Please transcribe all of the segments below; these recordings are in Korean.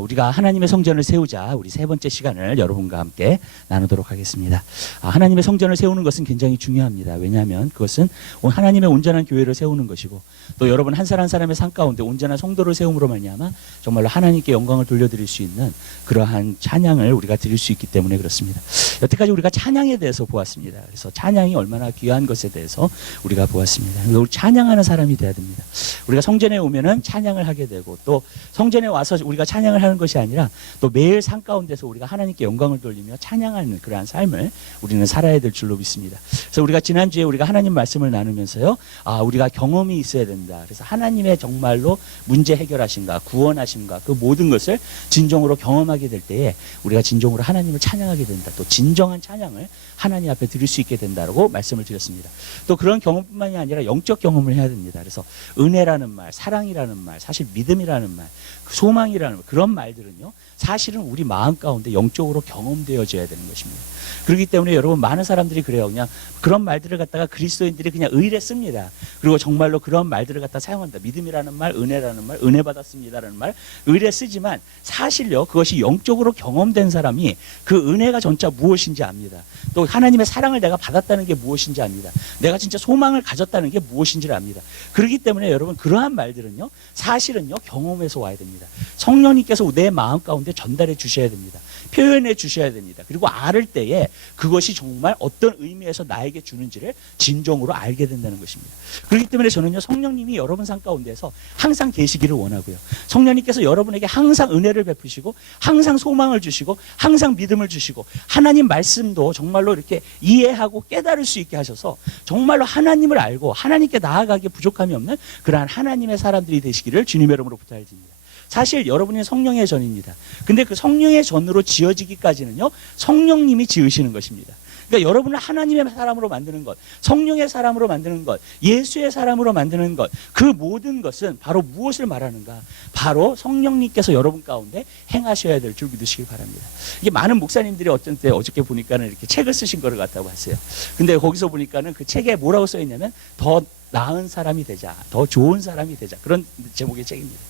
우리가 하나님의 성전을 세우자 우리 세 번째 시간을 여러분과 함께 나누도록 하겠습니다. 하나님의 성전을 세우는 것은 굉장히 중요합니다. 왜냐하면 그것은 하나님의 온전한 교회를 세우는 것이고 또 여러분 한 사람 한 사람의 삶 가운데 온전한 성도를 세움으로 말미암아 정말로 하나님께 영광을 돌려드릴 수 있는 그러한 찬양을 우리가 드릴 수 있기 때문에 그렇습니다. 여태까지 우리가 찬양에 대해서 보았습니다. 그래서 찬양이 얼마나 귀한 것에 대해서 우리가 보았습니다. 우리 찬양하는 사람이 돼야 됩니다. 우리가 성전에 오면은 찬양을 하게 되고 또 성전에 와서 우리가 찬양을 하는 것이 아니라 또 매일 삶 가운데서 우리가 하나님께 영광을 돌리며 찬양하는 그러한 삶을 우리는 살아야 될 줄로 믿습니다. 그래서 우리가 지난주에 우리가 하나님 말씀을 나누면서요, 우리가 경험이 있어야 된다. 그래서 하나님의 정말로 문제 해결하신가, 구원하신가, 그 모든 것을 진정으로 경험하게 될 때에 우리가 진정으로 하나님을 찬양하게 된다. 또 진정한 찬양을 하나님 앞에 드릴 수 있게 된다라고 말씀을 드렸습니다. 또 그런 경험뿐만이 아니라 영적 경험을 해야 됩니다. 그래서 은혜라는 말, 사랑이라는 말, 사실 믿음이라는 말, 소망이라는 말, 그런 말들은요, 사실은 우리 마음 가운데 영적으로 경험되어져야 되는 것입니다. 그렇기 때문에 여러분 많은 사람들이 그래요. 그냥 그런 말들을 갖다가 그리스도인들이 그냥 의례 씁니다. 그리고 정말로 그런 말들을 갖다 사용한다. 믿음이라는 말, 은혜라는 말, 은혜 받았습니다라는 말, 의례 쓰지만 사실요, 그것이 영적으로 경험된 사람이 그 은혜가 전차 무엇인지 압니다. 또 하나님의 사랑을 내가 받았다는 게 무엇인지 압니다. 내가 진짜 소망을 가졌다는 게 무엇인지를 압니다. 그렇기 때문에 여러분 그러한 말들은요, 사실은요, 경험에서 와야 됩니다. 성령님께서 내 마음 가운데 전달해 주셔야 됩니다. 표현해 주셔야 됩니다. 그리고 알을 때에 그것이 정말 어떤 의미에서 나에게 주는지를 진정으로 알게 된다는 것입니다. 그렇기 때문에 저는요, 성령님이 여러분 삶 가운데서 항상 계시기를 원하고요. 성령님께서 여러분에게 항상 은혜를 베푸시고 항상 소망을 주시고 항상 믿음을 주시고 하나님 말씀도 정말로 이렇게 이해하고 깨달을 수 있게 하셔서 정말로 하나님을 알고 하나님께 나아가기에 부족함이 없는 그러한 하나님의 사람들이 되시기를 주님의 이름으로 부탁드립니다. 사실 여러분이 성령의 전입니다. 근데 그 성령의 전으로 지어지기까지는요, 성령님이 지으시는 것입니다. 그러니까 여러분을 하나님의 사람으로 만드는 것, 성령의 사람으로 만드는 것, 예수의 사람으로 만드는 것, 그 모든 것은 바로 무엇을 말하는가? 바로 성령님께서 여러분 가운데 행하셔야 될 줄 믿으시길 바랍니다. 이게 많은 목사님들이 어떤 때 어저께 보니까는 이렇게 책을 쓰신 거를 갖다고 봤어요. 근데 거기서 보니까는 그 책에 뭐라고 써 있냐면 더 나은 사람이 되자, 더 좋은 사람이 되자, 그런 제목의 책입니다.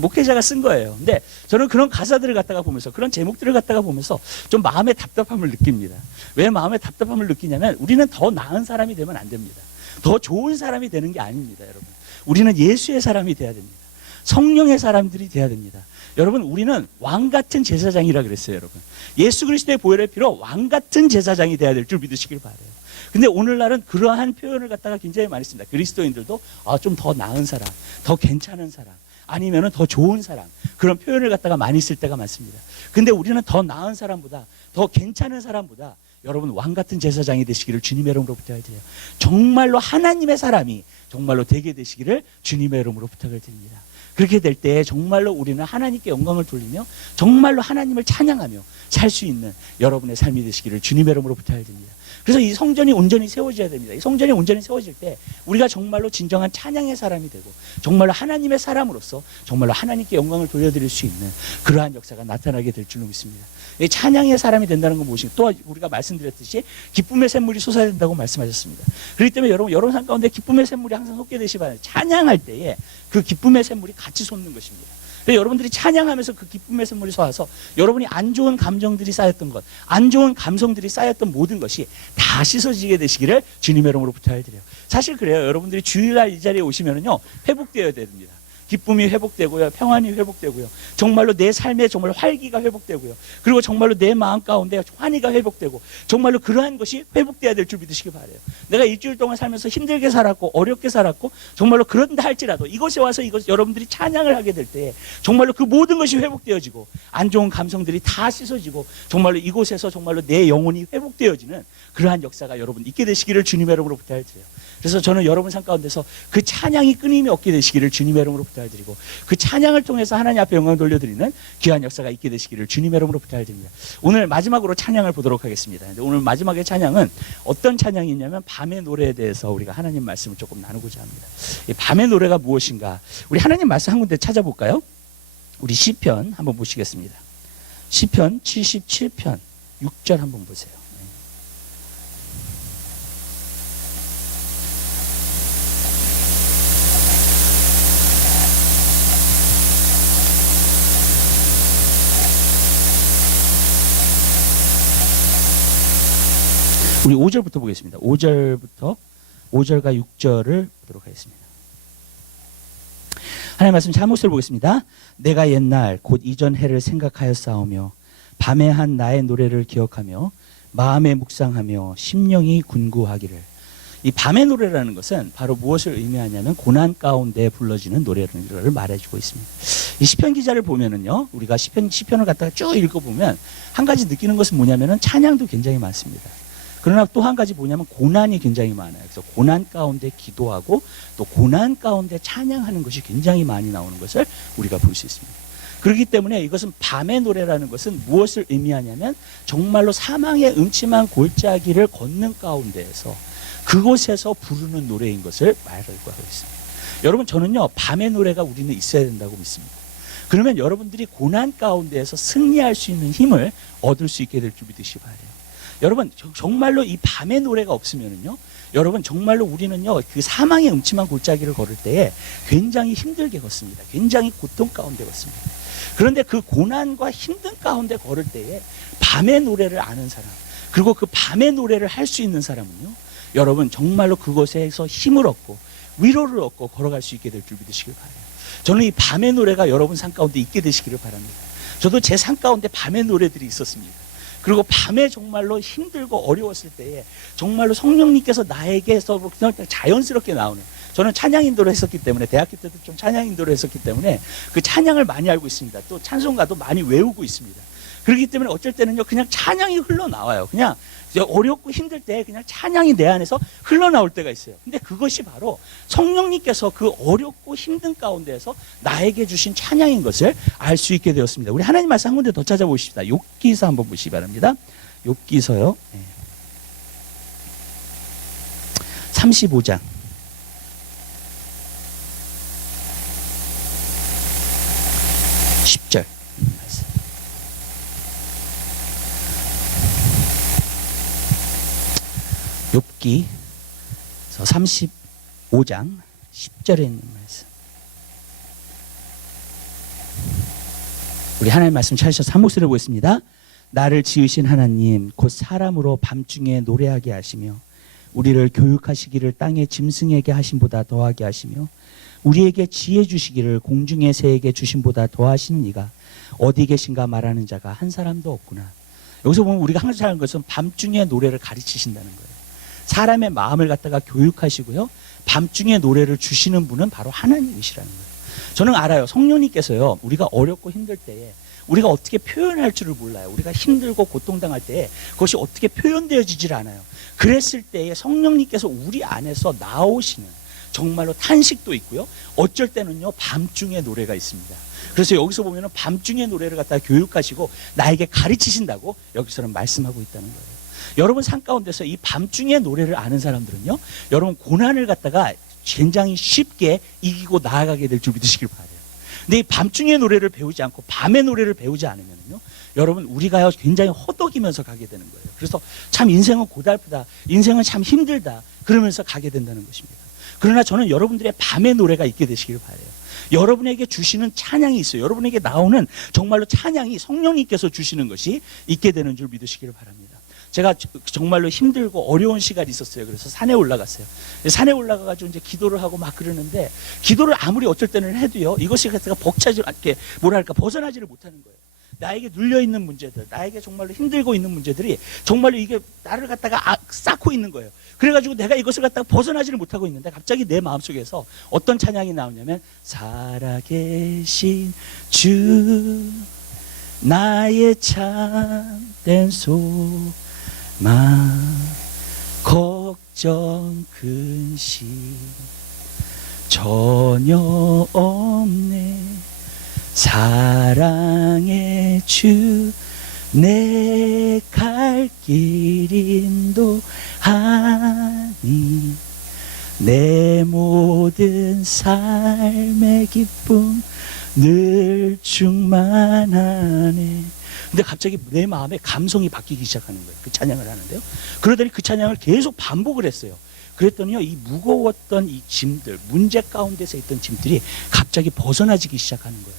목회자가 쓴 거예요. 근데 저는 그런 가사들을 갖다가 보면서, 그런 제목들을 갖다가 보면서 좀 마음의 답답함을 느낍니다. 왜 마음의 답답함을 느끼냐면 우리는 더 나은 사람이 되면 안 됩니다. 더 좋은 사람이 되는 게 아닙니다, 여러분. 우리는 예수의 사람이 돼야 됩니다. 성령의 사람들이 돼야 됩니다. 여러분, 우리는 왕 같은 제사장이라 그랬어요, 여러분. 예수 그리스도의 보혈의 피로 왕 같은 제사장이 돼야 될 줄 믿으시길 바라요. 근데 오늘날은 그러한 표현을 갖다가 굉장히 많이 씁니다. 그리스도인들도 좀 더 나은 사람, 더 괜찮은 사람, 아니면은 더 좋은 사람, 그런 표현을 갖다가 많이 쓸 때가 많습니다. 근데 우리는 더 나은 사람보다, 더 괜찮은 사람보다 여러분 왕 같은 제사장이 되시기를 주님의 이름으로 부탁을 드려요. 정말로 하나님의 사람이 정말로 되게 되시기를 주님의 이름으로 부탁을 드립니다. 그렇게 될 때 정말로 우리는 하나님께 영광을 돌리며 정말로 하나님을 찬양하며 살 수 있는 여러분의 삶이 되시기를 주님의 이름으로 부탁을 드립니다. 그래서 이 성전이 온전히 세워져야 됩니다. 이 성전이 온전히 세워질 때 우리가 정말로 진정한 찬양의 사람이 되고 정말로 하나님의 사람으로서 정말로 하나님께 영광을 돌려드릴 수 있는 그러한 역사가 나타나게 될 줄로 믿습니다. 이 찬양의 사람이 된다는 건 무엇인가? 또 우리가 말씀드렸듯이 기쁨의 샘물이 솟아야 된다고 말씀하셨습니다. 그렇기 때문에 여러분 삶 가운데 기쁨의 샘물이 항상 솟게 되시기 바랍니다. 찬양할 때에 그 기쁨의 샘물이 같이 솟는 것입니다. 여러분들이 찬양하면서 그 기쁨의 샘물이 솟아서 여러분이 안 좋은 감정들이 쌓였던 것, 안 좋은 감성들이 쌓였던 모든 것이 다 씻어지게 되시기를 주님의 이름으로 부탁을 드려요. 사실 그래요. 여러분들이 주일날 이 자리에 오시면은요, 회복되어야 됩니다. 기쁨이 회복되고요, 평안이 회복되고요, 정말로 내 삶에 정말 활기가 회복되고요, 그리고 정말로 내 마음 가운데 환희가 회복되고 정말로 그러한 것이 회복돼야 될 줄 믿으시기 바라요. 내가 일주일 동안 살면서 힘들게 살았고 어렵게 살았고 정말로 그런다 할지라도 이곳에 와서 여러분들이 찬양을 하게 될 때 정말로 그 모든 것이 회복되어지고 안 좋은 감성들이 다 씻어지고 정말로 이곳에서 정말로 내 영혼이 회복되어지는 그러한 역사가 여러분 있게 되시기를 주님의 이름으로 부탁드려요. 그래서 저는 여러분 삶 가운데서 그 찬양이 끊임이 없게 되시기를 주님의 이름으로 부탁드리고 그 찬양을 통해서 하나님 앞에 영광을 돌려드리는 귀한 역사가 있게 되시기를 주님의 이름으로 부탁드립니다. 오늘 마지막으로 찬양을 보도록 하겠습니다. 오늘 마지막의 찬양은 어떤 찬양이냐면 밤의 노래에 대해서 우리가 하나님 말씀을 조금 나누고자 합니다. 이 밤의 노래가 무엇인가? 우리 하나님 말씀 한 군데 찾아볼까요? 우리 시편 한번 보시겠습니다. 시편 77편 6절 한번 보세요. 우리 5절부터 보겠습니다. 5절과 6절을 보도록 하겠습니다. 하나님 말씀 제목을 보겠습니다. 내가 옛날 곧 이전 해를 생각하여 싸우며 밤에 한 나의 노래를 기억하며 마음에 묵상하며 심령이 군구하기를. 이 밤의 노래라는 것은 바로 무엇을 의미하냐면 고난 가운데 불러지는 노래를 말해주고 있습니다. 이 시편 기자를 보면은요, 우리가 시편을 갖다가 쭉 읽어보면 한 가지 느끼는 것은 뭐냐면은 찬양도 굉장히 많습니다. 그러나 또 한 가지 뭐냐면 고난이 굉장히 많아요. 그래서 고난 가운데 기도하고 또 고난 가운데 찬양하는 것이 굉장히 많이 나오는 것을 우리가 볼 수 있습니다. 그렇기 때문에 이것은 밤의 노래라는 것은 무엇을 의미하냐면 정말로 사망의 음침한 골짜기를 걷는 가운데에서 그곳에서 부르는 노래인 것을 말하고 있습니다. 여러분, 저는요 밤의 노래가 우리는 있어야 된다고 믿습니다. 그러면 여러분들이 고난 가운데에서 승리할 수 있는 힘을 얻을 수 있게 될 줄 믿으시기 바라요. 여러분, 정말로 이 밤의 노래가 없으면은요, 여러분 정말로 우리는요 그 사망의 음침한 골짜기를 걸을 때에 굉장히 힘들게 걷습니다. 굉장히 고통 가운데 걷습니다. 그런데 그 고난과 힘든 가운데 걸을 때에 밤의 노래를 아는 사람, 그리고 그 밤의 노래를 할 수 있는 사람은요, 여러분 정말로 그곳에서 힘을 얻고 위로를 얻고 걸어갈 수 있게 될 줄 믿으시길 바라요. 저는 이 밤의 노래가 여러분 삶 가운데 있게 되시기를 바랍니다. 저도 제 삶 가운데 밤의 노래들이 있었습니다. 그리고 밤에 정말로 힘들고 어려웠을 때에 정말로 성령님께서 나에게서 그냥 자연스럽게 나오는, 저는 찬양 인도를 했었기 때문에, 대학교 때도 좀 찬양 인도를 했었기 때문에 그 찬양을 많이 알고 있습니다. 또 찬송가도 많이 외우고 있습니다. 그렇기 때문에 어쩔 때는요 그냥 찬양이 흘러나와요. 그냥 어렵고 힘들 때 그냥 찬양이 내 안에서 흘러나올 때가 있어요. 근데 그것이 바로 성령님께서 그 어렵고 힘든 가운데에서 나에게 주신 찬양인 것을 알 수 있게 되었습니다. 우리 하나님 말씀 한 군데 더 찾아보십시다. 욥기서 한번 보시기 바랍니다. 욥기서요 35장 10절 욥기 35장 10절에 있는 말씀. 우리 하나님 말씀 찾으셔서 한 목소리를 보겠습니다. 나를 지으신 하나님 곧 사람으로 밤중에 노래하게 하시며 우리를 교육하시기를 땅의 짐승에게 하심보다 더하게 하시며 우리에게 지혜 주시기를 공중의 새에게 주심보다 더하시는 이가 어디 계신가 말하는 자가 한 사람도 없구나. 여기서 보면 우리가 항상 하는 것은 밤중에 노래를 가르치신다는 거예요. 사람의 마음을 갖다가 교육하시고요, 밤중에 노래를 주시는 분은 바로 하나님이시라는 거예요. 저는 알아요. 성령님께서요 우리가 어렵고 힘들 때에 우리가 어떻게 표현할 줄을 몰라요. 우리가 힘들고 고통당할 때에 그것이 어떻게 표현되어지질 않아요. 그랬을 때에 성령님께서 우리 안에서 나오시는 정말로 탄식도 있고요, 어쩔 때는요 밤중에 노래가 있습니다. 그래서 여기서 보면은 밤중에 노래를 갖다가 교육하시고 나에게 가르치신다고 여기서는 말씀하고 있다는 거예요. 여러분 삶 가운데서 이 밤중에 노래를 아는 사람들은요, 여러분 고난을 갖다가 굉장히 쉽게 이기고 나아가게 될 줄 믿으시길 바라요. 근데 이 밤중에 노래를 배우지 않고 밤의 노래를 배우지 않으면요, 여러분 우리가 굉장히 허덕이면서 가게 되는 거예요. 그래서 참 인생은 고달프다, 인생은 참 힘들다 그러면서 가게 된다는 것입니다. 그러나 저는 여러분들의 밤의 노래가 있게 되시길 바라요. 여러분에게 주시는 찬양이 있어요. 여러분에게 나오는 정말로 찬양이 성령님께서 주시는 것이 있게 되는 줄 믿으시기를 바랍니다. 제가 정말로 힘들고 어려운 시간이 있었어요. 그래서 산에 올라갔어요. 산에 올라가가지고 이제 기도를 하고 막 그러는데, 기도를 아무리 어쩔 때는 해도요, 이것이 갖다가 벅차지 않게, 뭐랄까, 벗어나지를 못하는 거예요. 나에게 눌려있는 문제들, 나에게 정말로 힘들고 있는 문제들이 정말로 이게 나를 갖다가 쌓고 있는 거예요. 그래가지고 내가 이것을 갖다가 벗어나지를 못하고 있는데 갑자기 내 마음속에서 어떤 찬양이 나오냐면, 살아계신 주 나의 참된 소망 걱정 근심 전혀 없네 사랑의 주 내 갈 길 인도하니 내 모든 삶의 기쁨 늘 충만하네. 근데 갑자기 내 마음에 감성이 바뀌기 시작하는 거예요. 그 찬양을 하는데요. 그러더니 그 찬양을 계속 반복을 했어요. 그랬더니요, 이 무거웠던 이 짐들, 문제 가운데서 있던 짐들이 갑자기 벗어나지기 시작하는 거예요.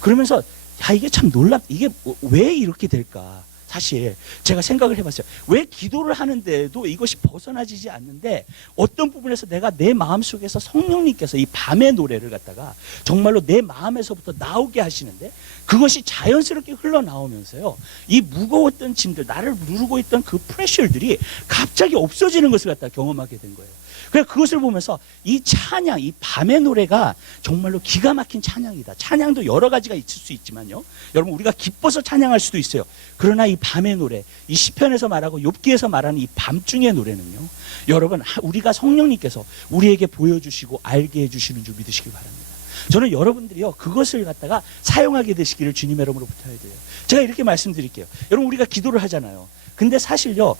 그러면서 야, 이게 참 이게 왜 이렇게 될까? 사실 제가 생각을 해봤어요. 왜 기도를 하는데도 이것이 벗어나지지 않는데 어떤 부분에서 내가 내 마음속에서 성령님께서 이 밤의 노래를 갖다가 정말로 내 마음에서부터 나오게 하시는데 그것이 자연스럽게 흘러나오면서요, 이 무거웠던 짐들, 나를 누르고 있던 그 프레셔들이 갑자기 없어지는 것을 갖다 경험하게 된 거예요. 그래서 그것을 보면서 이 찬양, 이 밤의 노래가 정말로 기가 막힌 찬양이다. 찬양도 여러 가지가 있을 수 있지만요, 여러분 우리가 기뻐서 찬양할 수도 있어요. 그러나 이 밤의 노래, 이 시편에서 말하고 욥기에서 말하는 이 밤중의 노래는요, 여러분 우리가 성령님께서 우리에게 보여주시고 알게 해주시는 줄 믿으시기 바랍니다. 저는 여러분들이요, 그것을 갖다가 사용하게 되시기를 주님의 이름으로 부탁해야 돼요. 제가 이렇게 말씀드릴게요. 여러분 우리가 기도를 하잖아요. 근데 사실요,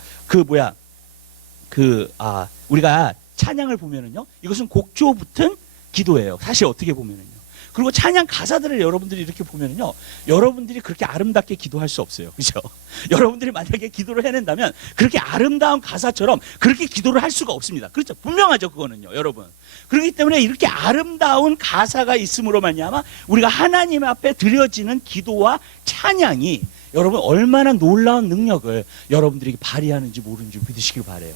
우리가 찬양을 보면은요, 이것은 곡조 붙은 기도예요. 사실 어떻게 보면은요. 그리고 찬양 가사들을 여러분들이 이렇게 보면은요, 여러분들이 그렇게 아름답게 기도할 수 없어요. 그죠? 여러분들이 만약에 기도를 해낸다면 그렇게 아름다운 가사처럼 그렇게 기도를 할 수가 없습니다. 그렇죠? 분명하죠, 그거는요, 여러분. 그렇기 때문에 이렇게 아름다운 가사가 있음으로 말미암아 우리가 하나님 앞에 드려지는 기도와 찬양이 여러분 얼마나 놀라운 능력을 여러분들에게 발휘하는지 모르는 줄 믿으시길 바라요.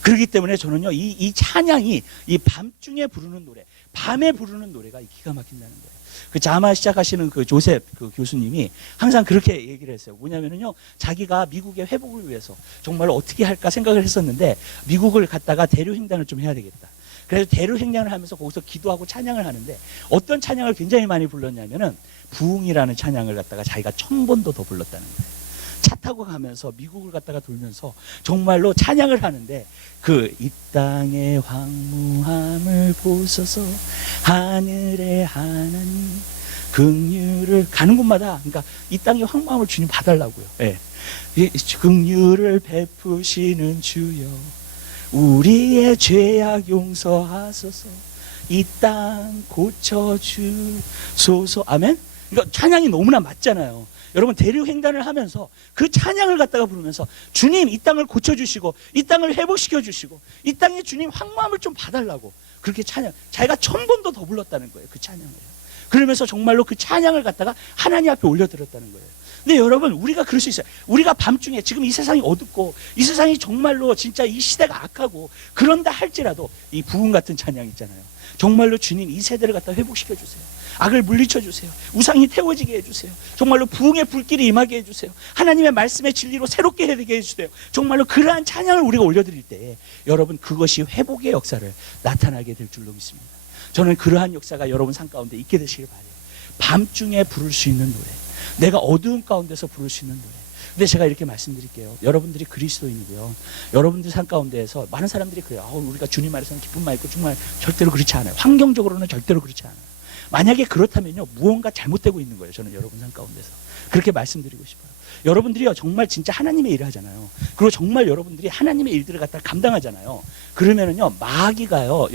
그렇기 때문에 저는요, 이 찬양이 이 밤중에 부르는 노래, 밤에 부르는 노래가 기가 막힌다는 거예요. 그 자마 시작하시는 그 조셉 그 교수님이 항상 그렇게 얘기를 했어요. 뭐냐면은요, 자기가 미국의 회복을 위해서 정말 어떻게 할까 생각을 했었는데 미국을 갔다가 대류 횡단을 좀 해야 되겠다. 그래서 대류 횡단을 하면서 거기서 기도하고 찬양을 하는데 어떤 찬양을 굉장히 많이 불렀냐면은 부흥이라는 찬양을 갖다가 자기가 1000번도 더 불렀다는 거예요. 차 타고 가면서 미국을 갔다가 돌면서 정말로 찬양을 하는데 이 땅의 황무함을 보소서 하늘의 하나님 긍휼을 가는 곳마다, 그러니까 이 땅의 황무함을 주님 봐달라고요. 예. 긍휼을 베푸시는 주여 우리의 죄악 용서하소서 이 땅 고쳐주소서. 아멘. 그러니까 찬양이 너무나 맞잖아요. 여러분 대류 횡단을 하면서 그 찬양을 갖다가 부르면서 주님 이 땅을 고쳐주시고 이 땅을 회복시켜 주시고 이 땅에 주님 황무함을 좀 봐달라고 그렇게 자기가 1000번도 더 불렀다는 거예요. 그 찬양을. 그러면서 정말로 그 찬양을 갖다가 하나님 앞에 올려드렸다는 거예요. 근데 여러분 우리가 그럴 수 있어요. 우리가 밤중에 지금 이 세상이 어둡고 이 세상이 정말로 진짜 이 시대가 악하고 그런다 할지라도 이 부흥 같은 찬양 있잖아요. 정말로 주님 이 세대를 갖다 회복시켜 주세요. 악을 물리쳐 주세요. 우상이 태워지게 해주세요. 정말로 부흥의 불길이 임하게 해주세요. 하나님의 말씀의 진리로 새롭게 되게 해주세요. 정말로 그러한 찬양을 우리가 올려드릴 때 여러분 그것이 회복의 역사를 나타나게 될 줄로 믿습니다. 저는 그러한 역사가 여러분 삶 가운데 있게 되시길 바라요. 밤중에 부를 수 있는 노래, 내가 어두운 가운데서 부를 수 있는 노래. 근데 제가 이렇게 말씀드릴게요. 여러분들이 그리스도인이고요, 여러분들 삶 가운데에서 많은 사람들이 그래요. 우리가 주님 안에서는 기쁨만 있고 정말 절대로 그렇지 않아요. 환경적으로는 절대로 그렇지 않아요. 만약에 그렇다면요, 무언가 잘못되고 있는 거예요. 저는 여러분 삶 가운데서 그렇게 말씀드리고 싶어요. 여러분들이요, 정말 진짜 하나님의 일을 하잖아요. 그리고 정말 여러분들이 하나님의 일들을 갖다 감당하잖아요. 그러면은요, 마귀가요,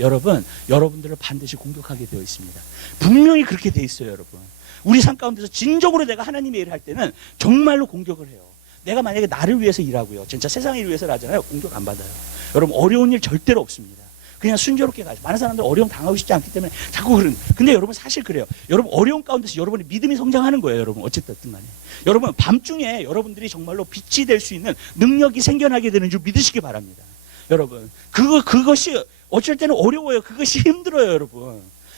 여러분들을 반드시 공격하게 되어 있습니다. 분명히 그렇게 되어 있어요, 여러분. 우리 삶 가운데서 진정으로 내가 하나님의 일을 할 때는 정말로 공격을 해요. 내가 만약에 나를 위해서 일하고요, 진짜 세상의 일을 위해서 하잖아요. 공격 안 받아요. 여러분 어려운 일 절대로 없습니다. 그냥 순조롭게 가죠. 많은 사람들 어려움 당하고 싶지 않기 때문에 자꾸 근데 여러분 사실 그래요. 여러분 어려운 가운데서 여러분의 믿음이 성장하는 거예요. 여러분 어쨌든 간에 여러분 밤중에 여러분들이 정말로 빛이 될 수 있는 능력이 생겨나게 되는 줄 믿으시기 바랍니다. 여러분 그것이 어쩔 때는 어려워요. 그것이 힘들어요.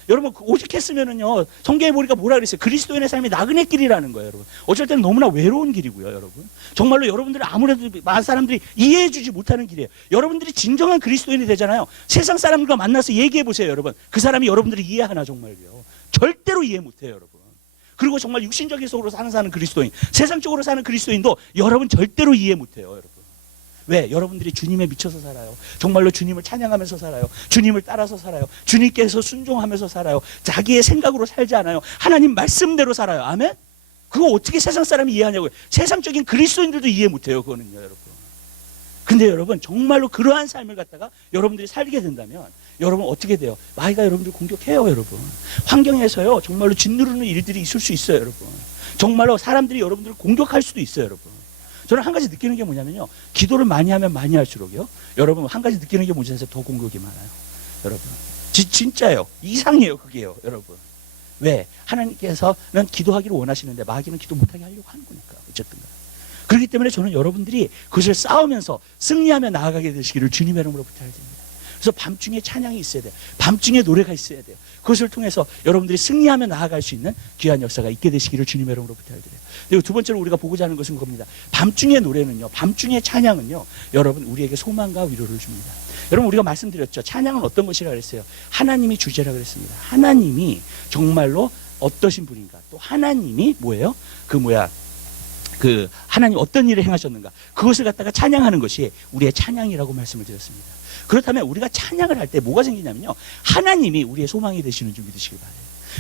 여러분 오직했으면은요, 성경에 보니까 뭐라 그랬어요? 그리스도인의 삶이 나그네 길이라는 거예요. 여러분 어쩔 때는 너무나 외로운 길이고요. 여러분 정말로 여러분들은 아무래도 많은 사람들이 이해해주지 못하는 길이에요. 여러분들이 진정한 그리스도인이 되잖아요. 세상 사람들과 만나서 얘기해 보세요. 여러분 그 사람이 여러분들을 이해하나? 정말요 절대로 이해 못해요. 여러분 그리고 정말 육신적인 속으로 사는 그리스도인, 세상적으로 사는 그리스도인도 여러분 절대로 이해 못해요. 여러분 왜? 여러분들이 주님에 미쳐서 살아요. 정말로 주님을 찬양하면서 살아요. 주님을 따라서 살아요. 주님께서 순종하면서 살아요. 자기의 생각으로 살지 않아요. 하나님 말씀대로 살아요. 아멘? 그거 어떻게 세상 사람이 이해하냐고요. 세상적인 그리스도인들도 이해 못해요. 그거는요, 여러분. 근데 여러분 정말로 그러한 삶을 갖다가 여러분들이 살게 된다면 여러분 어떻게 돼요? 마귀가 여러분들 공격해요. 여러분 환경에서요 정말로 짓누르는 일들이 있을 수 있어요. 여러분 정말로 사람들이 여러분들을 공격할 수도 있어요. 여러분 저는 한 가지 느끼는 게 뭐냐면요, 기도를 많이 하면 많이 할수록요, 여러분 한 가지 느끼는 게 뭔지 아세요? 더 공격이 많아요. 여러분 진짜예요. 이상해요. 그게요. 여러분 왜? 하나님께서는 기도하기를 원하시는데 마귀는 기도 못하게 하려고 하는 거니까. 어쨌든 그렇기 때문에 저는 여러분들이 그것을 싸우면서 승리하며 나아가게 되시기를 주님의 이름으로 부탁드립니다. 그래서 밤중에 찬양이 있어야 돼요. 밤중에 노래가 있어야 돼요. 그것을 통해서 여러분들이 승리하며 나아갈 수 있는 귀한 역사가 있게 되시기를 주님의 이름으로 부탁드려요. 그리고 두 번째로 우리가 보고자 하는 것은 겁니다. 밤중의 노래는요, 밤중의 찬양은요, 여러분 우리에게 소망과 위로를 줍니다. 여러분 우리가 말씀드렸죠. 찬양은 어떤 것이라 그랬어요? 하나님이 주제라 그랬습니다. 하나님이 정말로 어떠신 분인가? 또 하나님이 뭐예요? 하나님 어떤 일을 행하셨는가? 그것을 갖다가 찬양하는 것이 우리의 찬양이라고 말씀을 드렸습니다. 그렇다면 우리가 찬양을 할 때 뭐가 생기냐면요, 하나님이 우리의 소망이 되시는 줄 믿으시길 바라요.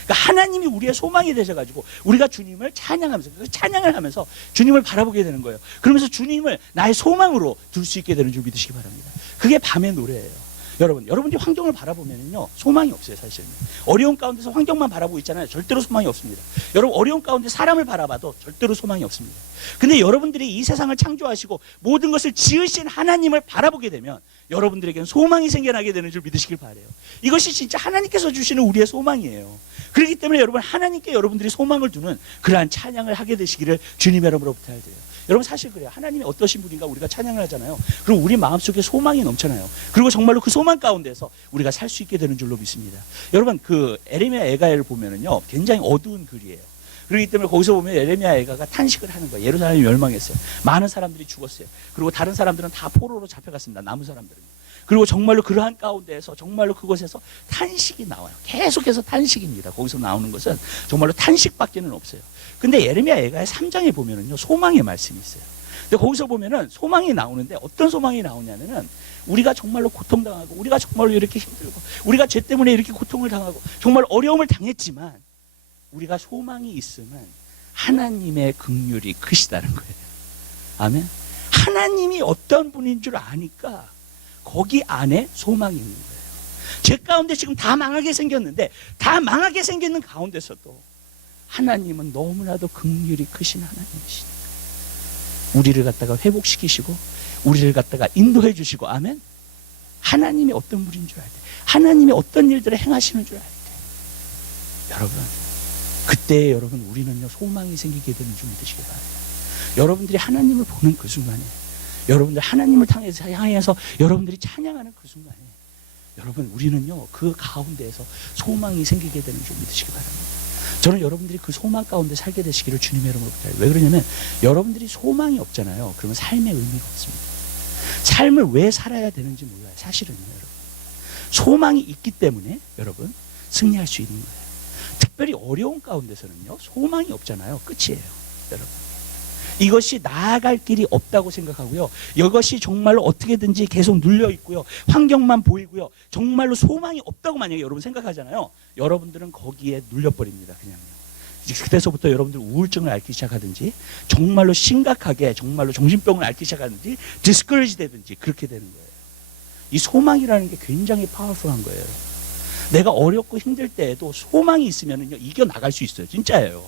그러니까 하나님이 우리의 소망이 되셔가지고 우리가 주님을 찬양하면서 그 찬양을 하면서 주님을 바라보게 되는 거예요. 그러면서 주님을 나의 소망으로 둘 수 있게 되는 줄 믿으시기 바랍니다. 그게 밤의 노래예요. 여러분들이 환경을 바라보면요, 소망이 없어요, 사실은. 어려운 가운데서 환경만 바라보고 있잖아요. 절대로 소망이 없습니다. 여러분, 어려운 가운데 사람을 바라봐도 절대로 소망이 없습니다. 근데 여러분들이 이 세상을 창조하시고 모든 것을 지으신 하나님을 바라보게 되면 여러분들에게는 소망이 생겨나게 되는 줄 믿으시길 바라요. 이것이 진짜 하나님께서 주시는 우리의 소망이에요. 그렇기 때문에 여러분, 하나님께 여러분들이 소망을 두는 그러한 찬양을 하게 되시기를 주님의 이름으로 부탁드려요. 여러분, 사실 그래요. 하나님이 어떠신 분인가 우리가 찬양을 하잖아요. 그리고 우리 마음속에 소망이 넘쳐나요. 그리고 정말로 그 소망 가운데서 우리가 살 수 있게 되는 줄로 믿습니다. 여러분, 그 에레미야 애가를 보면은요, 굉장히 어두운 글이에요. 그렇기 때문에 거기서 보면 에레미야 애가가 탄식을 하는 거예요. 예루살렘이 멸망했어요. 많은 사람들이 죽었어요. 그리고 다른 사람들은 다 포로로 잡혀갔습니다. 남은 사람들은. 그리고 정말로 그러한 가운데에서 정말로 그곳에서 탄식이 나와요. 계속해서 탄식입니다. 거기서 나오는 것은 정말로 탄식밖에는 없어요. 근데 예레미야 애가의 3장에 보면은요, 소망의 말씀이 있어요. 근데 거기서 보면은 소망이 나오는데 어떤 소망이 나오냐면은 우리가 정말로 고통당하고 우리가 정말로 이렇게 힘들고 우리가 죄 때문에 이렇게 고통을 당하고 정말 어려움을 당했지만 우리가 소망이 있으면 하나님의 긍휼이 크시다는 거예요. 아멘. 하나님이 어떤 분인 줄 아니까 거기 안에 소망이 있는 거예요. 제 가운데 지금 다 망하게 생겼는데 다 망하게 생기는 가운데서도 하나님은 너무나도 긍휼이 크신 하나님이시니까 우리를 갖다가 회복시키시고 우리를 갖다가 인도해 주시고, 아멘. 하나님이 어떤 분인 줄 알 때, 하나님이 어떤 일들을 행하시는 줄 알 때, 여러분 그때 여러분 우리는요 소망이 생기게 되는 줄 믿으시기 바랍니다. 여러분들이 하나님을 보는 그 순간에, 여러분들 하나님을 향해서 여러분들이 찬양하는 그 순간에 여러분 우리는요 그 가운데에서 소망이 생기게 되는 줄 믿으시기 바랍니다. 저는 여러분들이 그 소망 가운데 살게 되시기를 주님의 이름으로 부탁드려요. 왜 그러냐면 여러분들이 소망이 없잖아요. 그러면 삶의 의미가 없습니다. 삶을 왜 살아야 되는지 몰라요. 사실은요, 여러분. 소망이 있기 때문에 여러분 승리할 수 있는 거예요. 특별히 어려운 가운데서는요 소망이 없잖아요. 끝이에요, 여러분. 이것이 나아갈 길이 없다고 생각하고요, 이것이 정말로 어떻게든지 계속 눌려 있고요, 환경만 보이고요, 정말로 소망이 없다고 만약에 여러분 생각하잖아요. 여러분들은 거기에 눌려버립니다. 그냥요. 그때서부터 여러분들 우울증을 앓기 시작하든지 정말로 심각하게 정말로 정신병을 앓기 시작하든지 디스커리지 되든지 그렇게 되는 거예요. 이 소망이라는 게 굉장히 파워풀한 거예요. 내가 어렵고 힘들 때에도 소망이 있으면은요 이겨나갈 수 있어요. 진짜예요.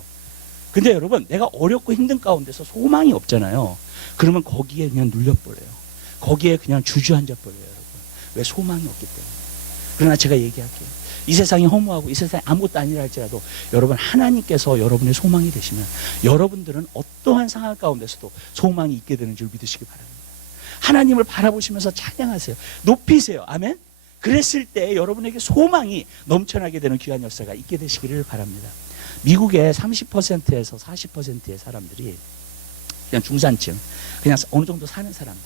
근데 여러분 내가 어렵고 힘든 가운데서 소망이 없잖아요. 그러면 거기에 그냥 눌려버려요. 거기에 그냥 주저앉아버려요, 여러분. 왜? 소망이 없기 때문에. 그러나 제가 얘기할게요. 이 세상이 허무하고 이 세상이 아무것도 아니라 할지라도 여러분 하나님께서 여러분의 소망이 되시면 여러분들은 어떠한 상황 가운데서도 소망이 있게 되는 줄 믿으시기 바랍니다. 하나님을 바라보시면서 찬양하세요. 높이세요. 아멘. 그랬을 때 여러분에게 소망이 넘쳐나게 되는 귀한 역사가 있게 되시기를 바랍니다. 미국의 30%에서 40%의 사람들이 그냥 중산층, 그냥 어느 정도 사는 사람들,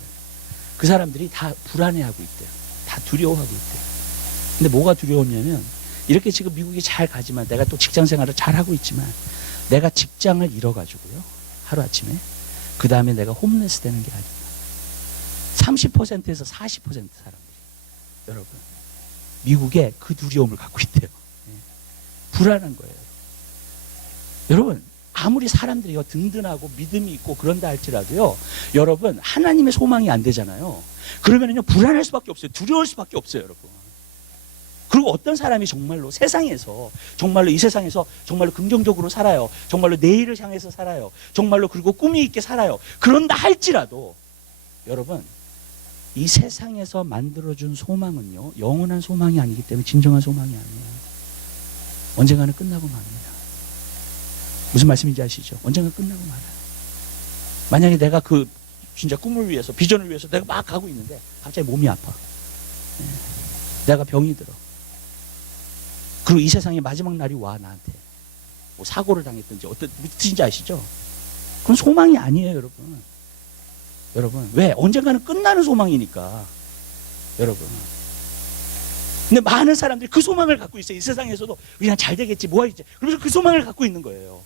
그 사람들이 다 불안해하고 있대요. 다 두려워하고 있대요. 근데 뭐가 두려웠냐면 이렇게 지금 미국이 잘 가지만 내가 또 직장 생활을 잘 하고 있지만 내가 직장을 잃어가지고요 하루아침에 그 다음에 내가 홈레스 되는 게 아니라 30%에서 40% 사람들이 여러분 미국에 그 두려움을 갖고 있대요. 불안한 거예요. 여러분 아무리 사람들이 든든하고 믿음이 있고 그런다 할지라도요 여러분 하나님의 소망이 안 되잖아요. 그러면은요 불안할 수밖에 없어요. 두려울 수밖에 없어요, 여러분. 그리고 어떤 사람이 정말로 세상에서 정말로 이 세상에서 정말로 긍정적으로 살아요. 정말로 내일을 향해서 살아요. 정말로 그리고 꿈이 있게 살아요. 그런다 할지라도 여러분 이 세상에서 만들어준 소망은요 영원한 소망이 아니기 때문에 진정한 소망이 아니에요. 언젠가는 끝나고 맙니다. 무슨 말씀인지 아시죠? 언젠가 끝나고 말아요. 만약에 내가 그 진짜 꿈을 위해서, 비전을 위해서 내가 막 가고 있는데 갑자기 몸이 아파. 내가 병이 들어. 그리고 이 세상의 마지막 날이 와, 나한테. 뭐 사고를 당했든지 어떤 뜻인지 아시죠? 그건 소망이 아니에요, 여러분. 여러분, 왜? 언젠가는 끝나는 소망이니까. 여러분. 근데 많은 사람들이 그 소망을 갖고 있어요. 이 세상에서도 그냥 잘 되겠지, 뭐 하겠지. 그러면서 그 소망을 갖고 있는 거예요.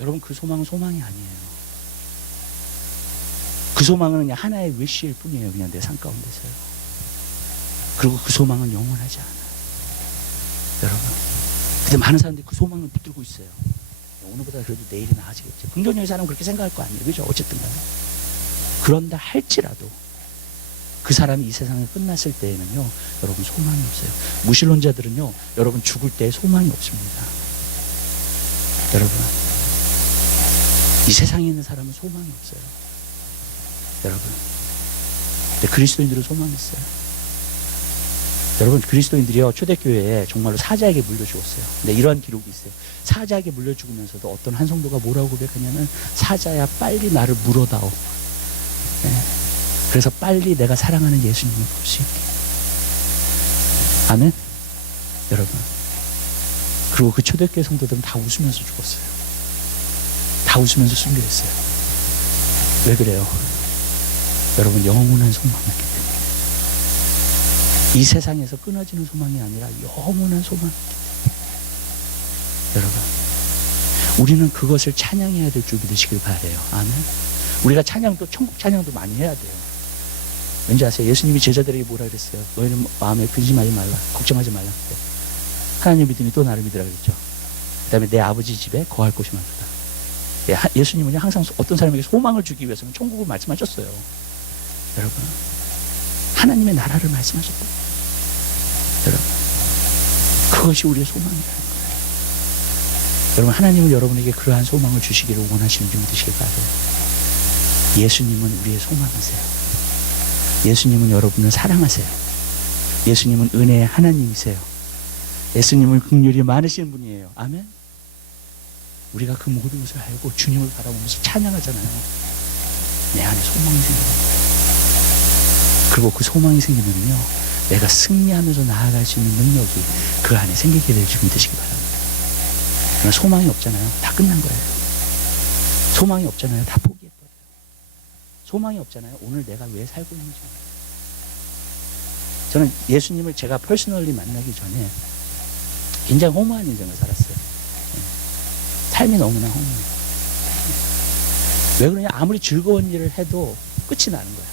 여러분, 그 소망은 소망이 아니에요. 그 소망은 그냥 하나의 위시일 뿐이에요. 그냥 내 삶 가운데서요. 그리고 그 소망은 영원하지 않아요. 여러분. 근데 많은 사람들이 그 소망을 붙들고 있어요. 오늘보다 그래도 내일이 나아지겠지. 긍정적인 사람은 그렇게 생각할 거 아니에요. 그죠? 어쨌든 간에. 그런다 할지라도 그 사람이 이 세상을 끝났을 때에는요, 여러분 소망이 없어요. 무신론자들은요, 여러분 죽을 때 소망이 없습니다. 여러분, 이 세상에 있는 사람은 소망이 없어요. 여러분, 근데 그리스도인들은 소망이 있어요. 여러분, 그리스도인들이요, 초대교회에 정말로 사자에게 물려 죽었어요. 근데 이러한 기록이 있어요. 사자에게 물려 죽으면서도 어떤 한 성도가 뭐라고 고백하냐면, 사자야 빨리 나를 물어다오. 네. 그래서 빨리 내가 사랑하는 예수님을 볼 수 있게. 아멘. 여러분, 그리고 그 초대교회 성도들은 다 웃으면서 죽었어요. 다 웃으면서 순교했어요. 왜 그래요? 여러분, 영원한 소망이 있기 때문에. 이 세상에서 끊어지는 소망이 아니라 영원한 소망이 있기 때문에. 여러분, 우리는 그것을 찬양해야 될 줄 믿으시길 바라요. 아멘. 우리가 찬양도, 천국 찬양도 많이 해야 돼요. 왠지 아세요? 예수님이 제자들에게 뭐라 그랬어요? 너희는 마음에 근심하지 말라, 걱정하지 말라. 하나님 믿으니 또 나를 믿으라 그랬죠. 그 다음에 내 아버지 집에 거할 곳이 많도다. 예수님은 항상 어떤 사람에게 소망을 주기 위해서는 천국을 말씀하셨어요. 여러분, 하나님의 나라를 말씀하셨다. 여러분, 그것이 우리의 소망이라는 거예요. 여러분, 하나님은 여러분에게 그러한 소망을 주시기를 원하시는 줄 믿으시길 바라요. 예수님은 우리의 소망이세요. 예수님은 여러분을 사랑하세요. 예수님은 은혜의 하나님이세요. 예수님은 긍휼이 많으신 분이에요. 아멘. 우리가 그 모든 것을 알고 주님을 바라보면서 찬양하잖아요. 내 안에 소망이 생기는 거예요. 그리고 그 소망이 생기면요, 내가 승리하면서 나아갈 수 있는 능력이 그 안에 생기게 될 줄 믿으시기 바랍니다. 그러나 소망이 없잖아요. 다 끝난 거예요. 소망이 없잖아요. 다 포기해버려요. 소망이 없잖아요. 오늘 내가 왜 살고 있는지. 저는 예수님을 제가 퍼스널리 만나기 전에 굉장히 허무한 인생을 살았어요. 삶이 너무나 허무해요. 왜 그러냐? 아무리 즐거운 일을 해도 끝이 나는 거야.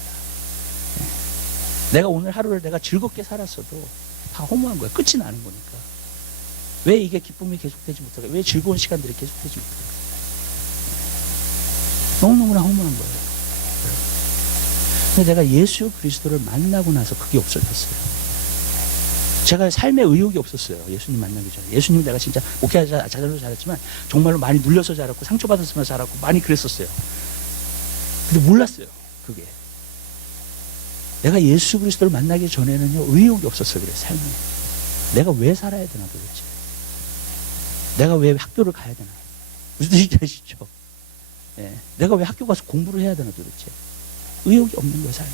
내가 오늘 하루를 내가 즐겁게 살았어도 다 허무한 거야. 끝이 나는 거니까. 왜 이게 기쁨이 계속되지 못할까? 왜 즐거운 시간들이 계속되지 못할까? 너무너무나 허무한 거예요. 근데 내가 예수 그리스도를 만나고 나서 그게 없어졌어요. 제가 삶에 의욕이 없었어요. 예수님 만나기 전에. 예수님 내가 진짜 목회자 자녀로 자랐지만 정말로 많이 눌려서 자랐고 상처받았으면 자랐고 많이 그랬었어요. 근데 몰랐어요. 그게. 내가 예수 그리스도를 만나기 전에는요, 의욕이 없었어요. 그래, 삶에. 내가 왜 살아야 되나 도대체. 내가 왜 학교를 가야 되나. 무슨 뜻인지 아시죠? 예. 내가 왜 학교 가서 공부를 해야 되나 도대체. 의욕이 없는 거예요, 삶에.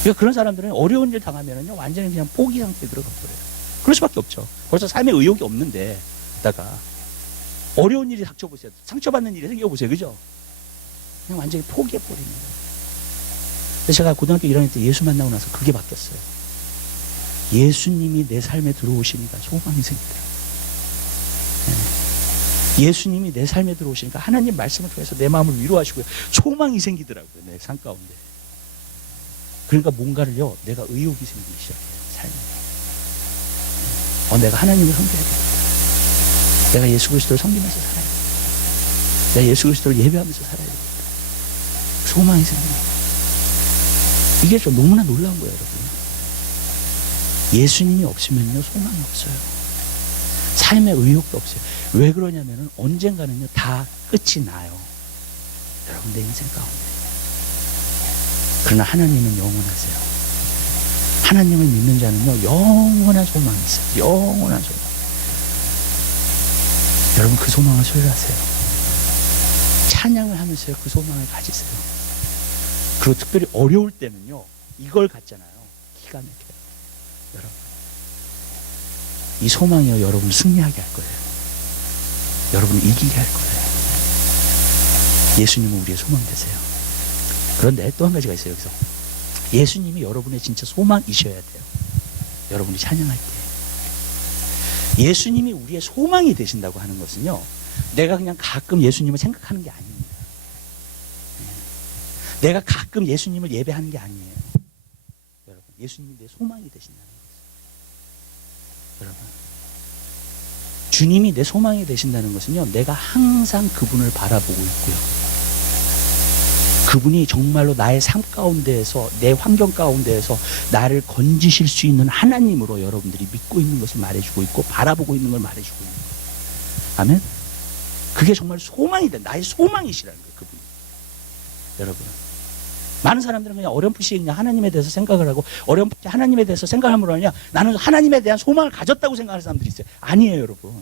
그러니까 그런 사람들은 어려운 일 당하면은요, 완전히 그냥 포기 상태에 들어가 버려요. 그럴 수밖에 없죠. 벌써 삶에 의욕이 없는데, 다가 어려운 일이 닥쳐보세요. 상처받는 일이 생겨보세요. 그죠? 그냥 완전히 포기해버리는 거예요. 제가 고등학교 1학년 때 예수 만나고 나서 그게 바뀌었어요. 예수님이 내 삶에 들어오시니까 소망이 생기더라고요. 예수님이 내 삶에 들어오시니까 하나님 말씀을 통해서 내 마음을 위로하시고요. 소망이 생기더라고요. 내 삶 가운데. 그러니까 뭔가를요, 내가 의욕이 생기기 시작해요. 삶에. 내가 하나님을 섬겨야겠다. 내가 예수 그리스도를 섬기면서 살아야겠다. 내가 예수 그리스도를 예배하면서 살아야겠다. 소망이 생깁니다. 이게 좀 너무나 놀라운 거예요, 여러분. 예수님이 없으면요, 소망이 없어요. 삶의 의욕도 없어요. 왜 그러냐면은 언젠가는요, 다 끝이 나요. 여러분, 내 인생 가운데. 그러나 하나님은 영원하세요. 하나님을 믿는 자는요, 영원한 소망이 있어요. 영원한 소망. 여러분, 그 소망을 소유하세요. 찬양을 하면서요 그 소망을 가지세요. 그리고 특별히 어려울 때는요 이걸 갖잖아요. 기가 막혀요. 여러분 이 소망이요 여러분을 승리하게 할 거예요. 여러분을 이기게 할 거예요. 예수님은 우리의 소망 되세요. 그런데 또 한 가지가 있어요. 여기서 예수님이 여러분의 진짜 소망이셔야 돼요. 여러분이 찬양할 때 예수님이 우리의 소망이 되신다고 하는 것은요 내가 그냥 가끔 예수님을 생각하는 게 아닙니다. 내가 가끔 예수님을 예배하는 게 아니에요. 여러분 예수님이 내 소망이 되신다는 거죠. 여러분 주님이 내 소망이 되신다는 것은요 내가 항상 그분을 바라보고 있고요 그분이 정말로 나의 삶 가운데에서 내 환경 가운데에서 나를 건지실 수 있는 하나님으로 여러분들이 믿고 있는 것을 말해주고 있고 바라보고 있는 걸 말해주고 있는 거예요. 아멘. 그게 정말 소망이 돼. 나의 소망이시라는 거예요. 그분이. 여러분 많은 사람들은 그냥 어렴풋이 그냥 하나님에 대해서 생각을 하고 어렴풋이 하나님에 대해서 생각함으로 하냐 나는 하나님에 대한 소망을 가졌다고 생각하는 사람들이 있어요. 아니에요 여러분.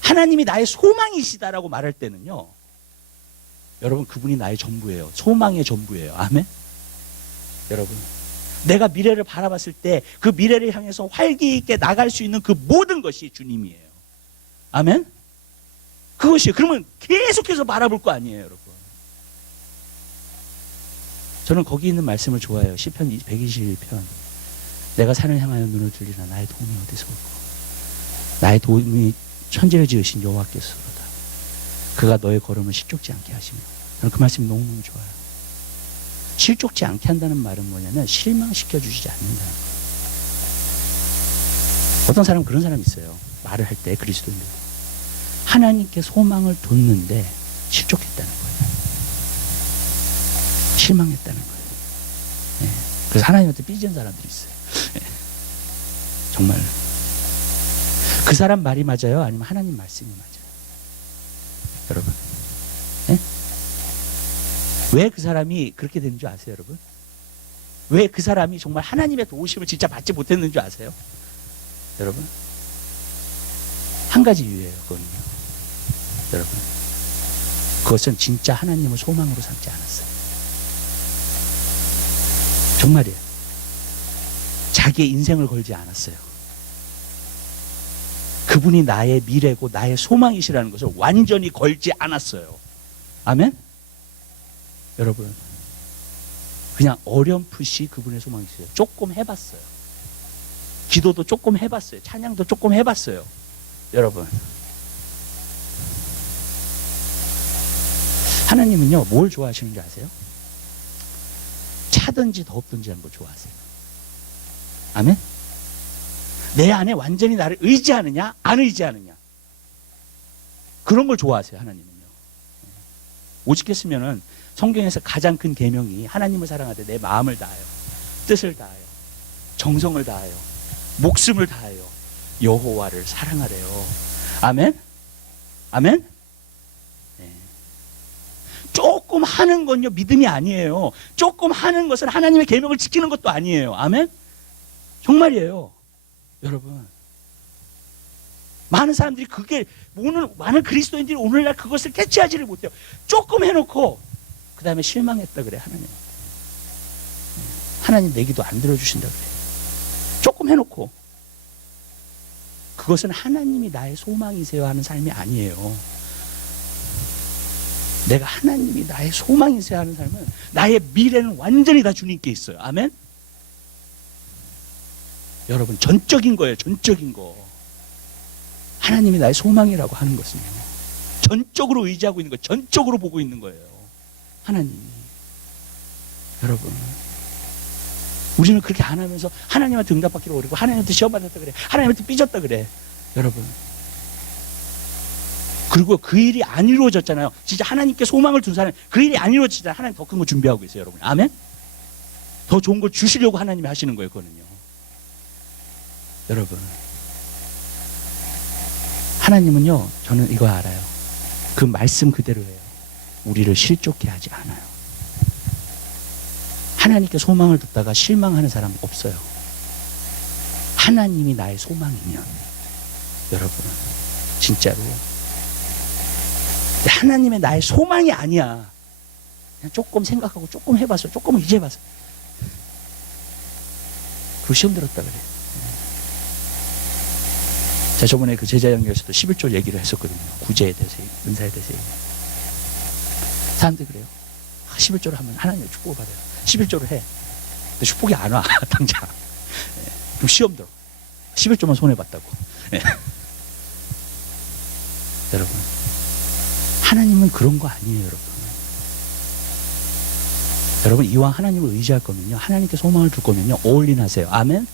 하나님이 나의 소망이시다라고 말할 때는요 여러분 그분이 나의 전부예요. 소망의 전부예요. 아멘. 여러분 내가 미래를 바라봤을 때 그 미래를 향해서 활기 있게 나갈 수 있는 그 모든 것이 주님이에요. 아멘. 그것이에요. 그러면 계속해서 바라볼 거 아니에요 여러분. 저는 거기 있는 말씀을 좋아해요. 시편 121편 내가 산을 향하여 눈을 들리나 나의 도움이 어디서 올까. 나의 도움이 천지를 지으신 여호와께서로다. 그가 너의 걸음을 실족지 않게 하시며. 저는 그 말씀이 너무너무 좋아요. 실족지 않게 한다는 말은 뭐냐면 실망시켜 주시지 않는다는 거예요. 어떤 사람은 그런 사람이 있어요. 말을 할 때 그리스도인들 하나님께 소망을 뒀는데 실족했다는 거예요. 실망했다는 거예요. 네. 그래서 하나님한테 삐진 사람들이 있어요. 네. 정말 그 사람 말이 맞아요? 아니면 하나님 말씀이 맞아요? 여러분 네? 왜 그 사람이 그렇게 되는 줄 아세요 여러분? 왜 그 사람이 정말 하나님의 도우심을 진짜 받지 못했는 줄 아세요? 여러분 한 가지 이유예요. 그거는요 여러분 그것은 진짜 하나님을 소망으로 삼지 않았어요. 정말이에요. 자기의 인생을 걸지 않았어요. 그분이 나의 미래고 나의 소망이시라는 것을 완전히 걸지 않았어요. 아멘? 여러분 그냥 어렴풋이 그분의 소망이시죠. 조금 해봤어요. 기도도 조금 해봤어요. 찬양도 조금 해봤어요. 여러분 하나님은요 뭘 좋아하시는 줄 아세요? 차든지 덥든지 하는 걸 좋아하세요. 아멘? 내 안에 완전히 나를 의지하느냐 안 의지하느냐 그런 걸 좋아하세요. 하나님은요. 오직했으면은 성경에서 가장 큰 계명이 하나님을 사랑하되 내 마음을 다하여 뜻을 다하여 정성을 다하여 목숨을 다하여 여호와를 사랑하래요. 아멘? 아멘? 네. 조금 하는 건요 믿음이 아니에요. 조금 하는 것은 하나님의 계명을 지키는 것도 아니에요. 아멘? 정말이에요. 여러분 많은 사람들이 그게 많은 그리스도인들이 오늘날 그것을 캐치하지를 못해요. 조금 해놓고 그 다음에 실망했다 그래. 하나님 내 기도 안 들어주신다 그래. 조금 해놓고 그것은 하나님이 나의 소망이세요 하는 삶이 아니에요. 내가 하나님이 나의 소망이세요 하는 삶은 나의 미래는 완전히 다 주님께 있어요. 아멘? 여러분 전적인 거예요. 전적인 거. 하나님이 나의 소망이라고 하는 것은요 전적으로 의지하고 있는 거예요. 전적으로 보고 있는 거예요. 하나님이. 여러분 우리는 그렇게 안 하면서 하나님한테 응답받기로 그러고 하나님한테 시험 받았다 그래. 하나님한테 삐졌다 그래. 여러분 그리고 그 일이 안 이루어졌잖아요. 진짜 하나님께 소망을 둔 사람 그 일이 안 이루어지잖아요. 하나님 더 큰 거 준비하고 계세요. 여러분 아멘? 더 좋은 걸 주시려고 하나님이 하시는 거예요. 그거는요. 여러분 하나님은요 저는 이거 알아요. 그 말씀 그대로예요. 우리를 실족해 하지 않아요. 하나님께 소망을 뒀다가 실망하는 사람 없어요. 하나님이 나의 소망이면 여러분 진짜로 하나님의 나의 소망이 아니야. 그냥 조금 생각하고 조금 해봤어. 조금은 이제 해봤어. 그리고 시험 들었다 그래. 제가 저번에 그 제자 연결에서도 11조 얘기를 했었거든요. 구제에 대해서, 은사에 대해서. 사람들이 그래요. 11조를 하면 하나님의 축복을 받아요. 11조를 해. 근데 축복이 안 와, 당장. 그럼 시험 들어. 11조만 손해봤다고. 여러분, 하나님은 그런 거 아니에요, 여러분. 여러분, 이왕 하나님을 의지할 거면요, 하나님께 소망을 둘 거면요, 올인 하세요. 아멘?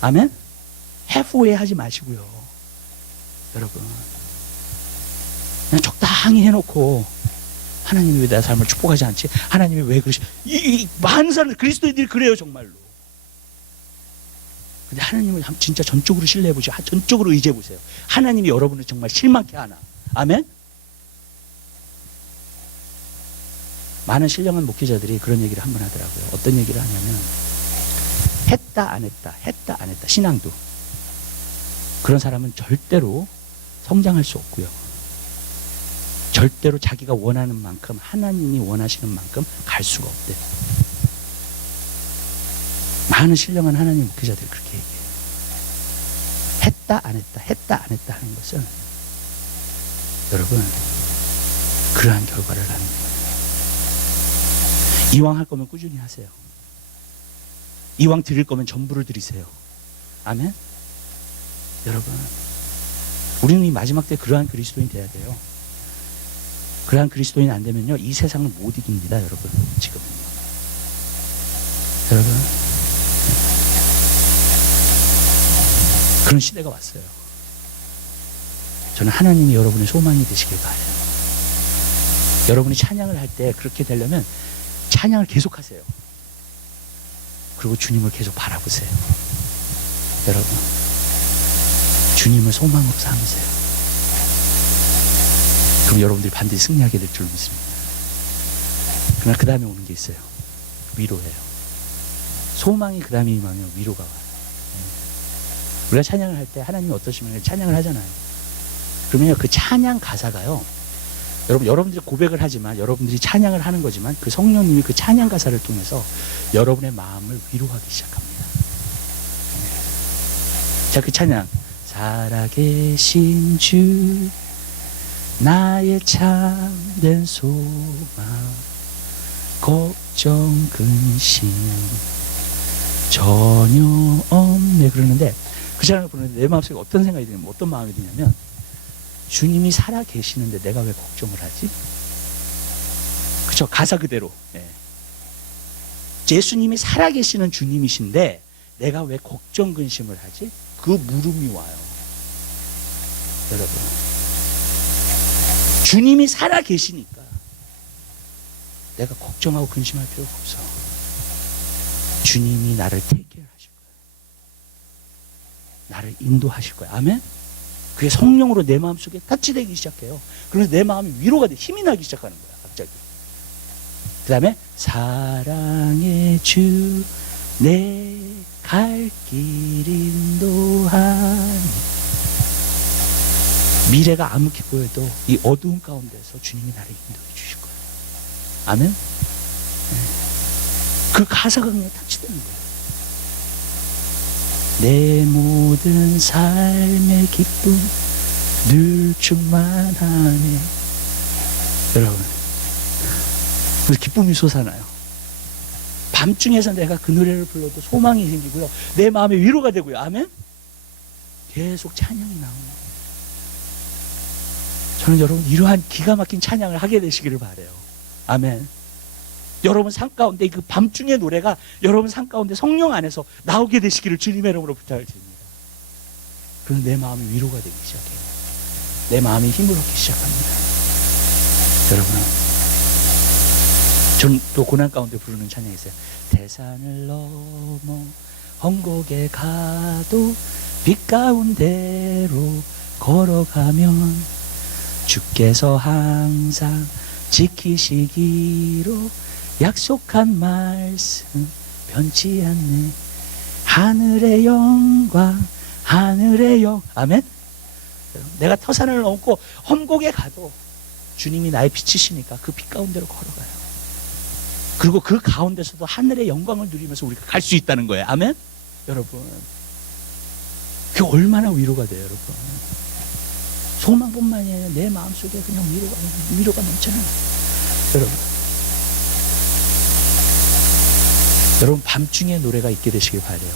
아멘? halfway 하지 마시고요. 여러분, 그냥 적당히 해놓고, 하나님이 왜 내 삶을 축복하지 않지? 하나님이 왜 그러시? 이 많은 사람들, 그리스도인들이 그래요, 정말로. 근데 하나님을 진짜 전적으로 신뢰해 보시고, 전적으로 의지해 보세요. 하나님이 여러분을 정말 실망케 하나. 아멘? 많은 신령한 목회자들이 그런 얘기를 한 번 하더라고요. 어떤 얘기를 하냐면, 했다 안 했다, 했다 안 했다, 신앙도. 그런 사람은 절대로 성장할 수 없고요. 절대로 자기가 원하는 만큼, 하나님이 원하시는 만큼 갈 수가 없대요. 많은 신령한 하나님 목회자들이 그렇게 얘기해요. 했다 안 했다, 했다 안 했다 하는 것은 여러분, 그러한 결과를 하는 거예요. 이왕 할 거면 꾸준히 하세요. 이왕 드릴 거면 전부를 드리세요. 아멘? 여러분, 우리는 이 마지막 때 그러한 그리스도인 돼야 돼요. 그러한 그리스도인 안 되면요, 이 세상을 못 이깁니다, 여러분. 지금은요. 여러분, 그런 시대가 왔어요. 저는 하나님이 여러분의 소망이 되시길 바라요. 여러분이 찬양을 할 때 그렇게 되려면 찬양을 계속 하세요. 그리고 주님을 계속 바라보세요. 여러분, 주님을 소망으로 삼으세요. 그럼 여러분들이 반드시 승리하게 될 줄 믿습니다. 그러나 그 다음에 오는 게 있어요. 위로예요. 소망이 그 다음에 임하면 위로가 와요. 우리가 찬양을 할 때 하나님이 어떠시면 찬양을 하잖아요. 그러면요, 그 찬양 가사가요, 여러분들이 고백을 하지만, 여러분들이 찬양을 하는 거지만, 그 성령님이 그 찬양 가사를 통해서 여러분의 마음을 위로하기 시작합니다. 자, 그 찬양. 살아계신 주, 나의 참된 소망, 걱정 근심 전혀 없네. 그러는데 그 찬양을 부르는데 내 마음속에 어떤 생각이 드냐면, 어떤 마음이 드냐면, 주님이 살아 계시는데 내가 왜 걱정을 하지? 그쵸? 가사 그대로. 네. 예수님이 살아 계시는 주님이신데 내가 왜 걱정 근심을 하지? 그 물음이 와요. 여러분, 주님이 살아 계시니까 내가 걱정하고 근심할 필요가 없어. 주님이 나를 테이크케어 하실 거예요. 나를 인도하실 거예요. 아멘? 그게 성령으로 내 마음속에 타치되기 시작해요. 그래서 내 마음이 위로가 돼, 힘이 나기 시작하는 거야, 갑자기. 그 다음에 사랑의 주, 내 갈 길 인도하니. 미래가 암흑해 보여도 이 어두운 가운데서 주님이 나를 인도해 주실 거예요. 아멘? 네. 그 가사가 그냥 타치되는 거예요. 내 모든 삶의 기쁨 늘 충만하네. 여러분, 그래서 기쁨이 솟아나요. 밤중에서 내가 그 노래를 불러도 소망이 생기고요, 내 마음에 위로가 되고요. 아멘? 계속 찬양이 나옵니다. 저는 여러분 이러한 기가 막힌 찬양을 하게 되시기를 바라요. 아멘. 여러분 삶 가운데 그 밤중의 노래가 여러분 삶 가운데 성령 안에서 나오게 되시기를 주님의 이름으로 부탁을 드립니다. 그럼 내 마음이 위로가 되기 시작해요. 내 마음이 힘을 얻기 시작합니다. 여러분, 전 또 고난 가운데 부르는 찬양이 있어요. 대산을 넘어 험곡에 가도 빛 가운데로 걸어가면 주께서 항상 지키시기로 약속한 말씀 변치 않네. 하늘의 영광, 하늘의 영. 아멘. 내가 터산을 넘고 험곡에 가도 주님이 나의 빛이시니까 그 빛 가운데로 걸어가요. 그리고 그 가운데서도 하늘의 영광을 누리면서 우리가 갈 수 있다는 거예요. 아멘? 여러분, 그게 얼마나 위로가 돼요, 여러분. 소망뿐만이 아니라 내 마음속에 그냥 위로가 넘쳐나요. 여러분 밤중에 노래가 있게 되시길 바래요.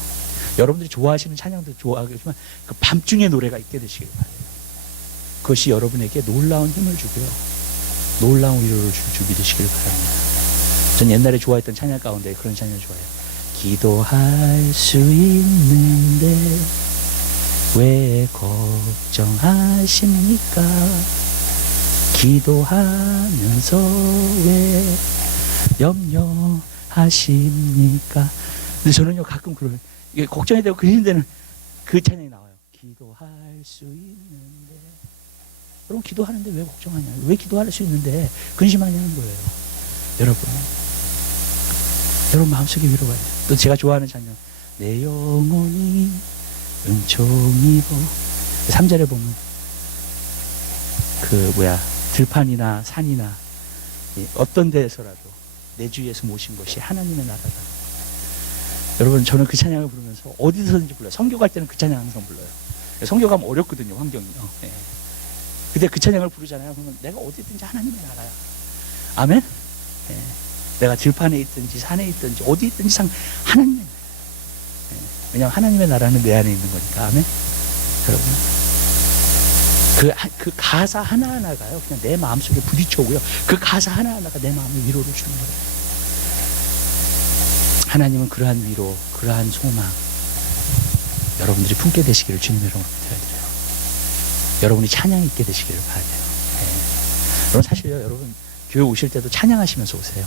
여러분들이 좋아하시는 찬양도 좋아하겠지만 그 밤중에 노래가 있게 되시길 바래요. 그것이 여러분에게 놀라운 힘을 주고요, 놀라운 위로를 줄 믿으시길 바랍니다. 전 옛날에 좋아했던 찬양 가운데 그런 찬양 좋아해요. 기도할 수 있는데 왜 걱정하십니까? 기도하면서 왜 염려하십니까? 근데 저는요 가끔 그래요. 이게 걱정이 되고 그리는 데는 그 찬양이 나와요. 기도할 수 있는데. 여러분 기도하는데 왜 걱정하냐? 왜 기도할 수 있는데 근심하냐는 거예요. 여러분 마음속에 위로가 돼요. 또 제가 좋아하는 찬양, 내 영혼이 은총이고 3절에 보면 들판이나 산이나 어떤 데에서라도 내 주 예수 모신 것이 하나님의 나라다. 여러분 저는 그 찬양을 부르면서 어디서든지 불러요. 선교 갈 때는 그 찬양 항상 불러요. 선교 가면 어렵거든요, 환경이요. 예. 근데 그 찬양을 부르잖아요. 그러면 내가 어디든지 하나님의 나라야. 아멘? 예. 내가 들판에 있든지 산에 있든지 어디 있든지 하나님의 나라. 예. 왜냐하면 하나님의 나라는 내 안에 있는 거니까. 아멘? 여러분 그 가사 하나하나가요 그냥 내 마음속에 부딪혀오고요, 그 가사 하나하나가 내 마음에 위로를 주는 거예요. 하나님은 그러한 위로, 그러한 소망 여러분들이 품게 되시기를 주님의 이름으로 부탁드려요. 여러분이 찬양 있게 되시기를 바라요. 네. 여러분 사실요, 여러분 교회 오실 때도 찬양하시면서 오세요.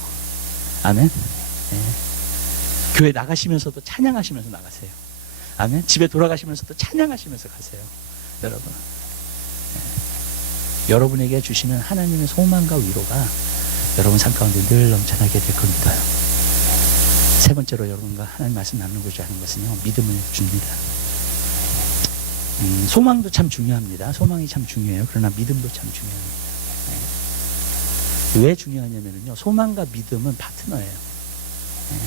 아멘. 네. 교회 나가시면서도 찬양하시면서 나가세요. 아멘. 집에 돌아가시면서도 찬양하시면서 가세요. 여러분, 네. 여러분에게 주시는 하나님의 소망과 위로가 여러분 삶 가운데 늘 넘쳐나게 될 겁니다. 세 번째로 여러분과 하나님 말씀 나누고자 하는 것은요, 믿음을 줍니다. 소망도 참 중요합니다. 소망이 참 중요해요. 그러나 믿음도 참 중요합니다. 네. 왜 중요하냐면요, 소망과 믿음은 파트너예요. 네.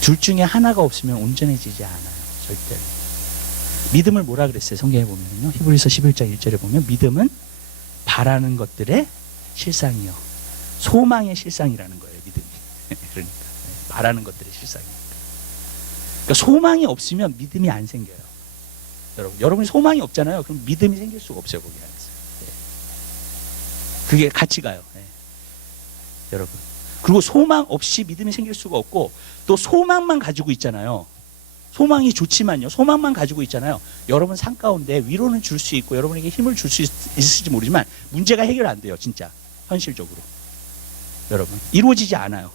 둘 중에 하나가 없으면 온전해지지 않아요. 절대로. 믿음을 뭐라 그랬어요? 성경에 보면요, 히브리서 11장 1절에 보면 믿음은 바라는 것들의 실상이요, 소망의 실상이라는 거예요. 믿음이. 그러니까 바라는 것들의 실상이니까. 그러니까 소망이 없으면 믿음이 안 생겨요. 여러분이 소망이 없잖아요. 그럼 믿음이 생길 수가 없어요, 거기 안에서. 네. 그게 같이 가요. 네. 여러분. 그리고 소망 없이 믿음이 생길 수가 없고, 또 소망만 가지고 있잖아요. 소망이 좋지만요, 소망만 가지고 있잖아요. 여러분 삶 가운데 위로는 줄 수 있고 여러분에게 힘을 줄 수 있을지 모르지만 문제가 해결 안 돼요. 진짜 현실적으로. 여러분 이루어지지 않아요.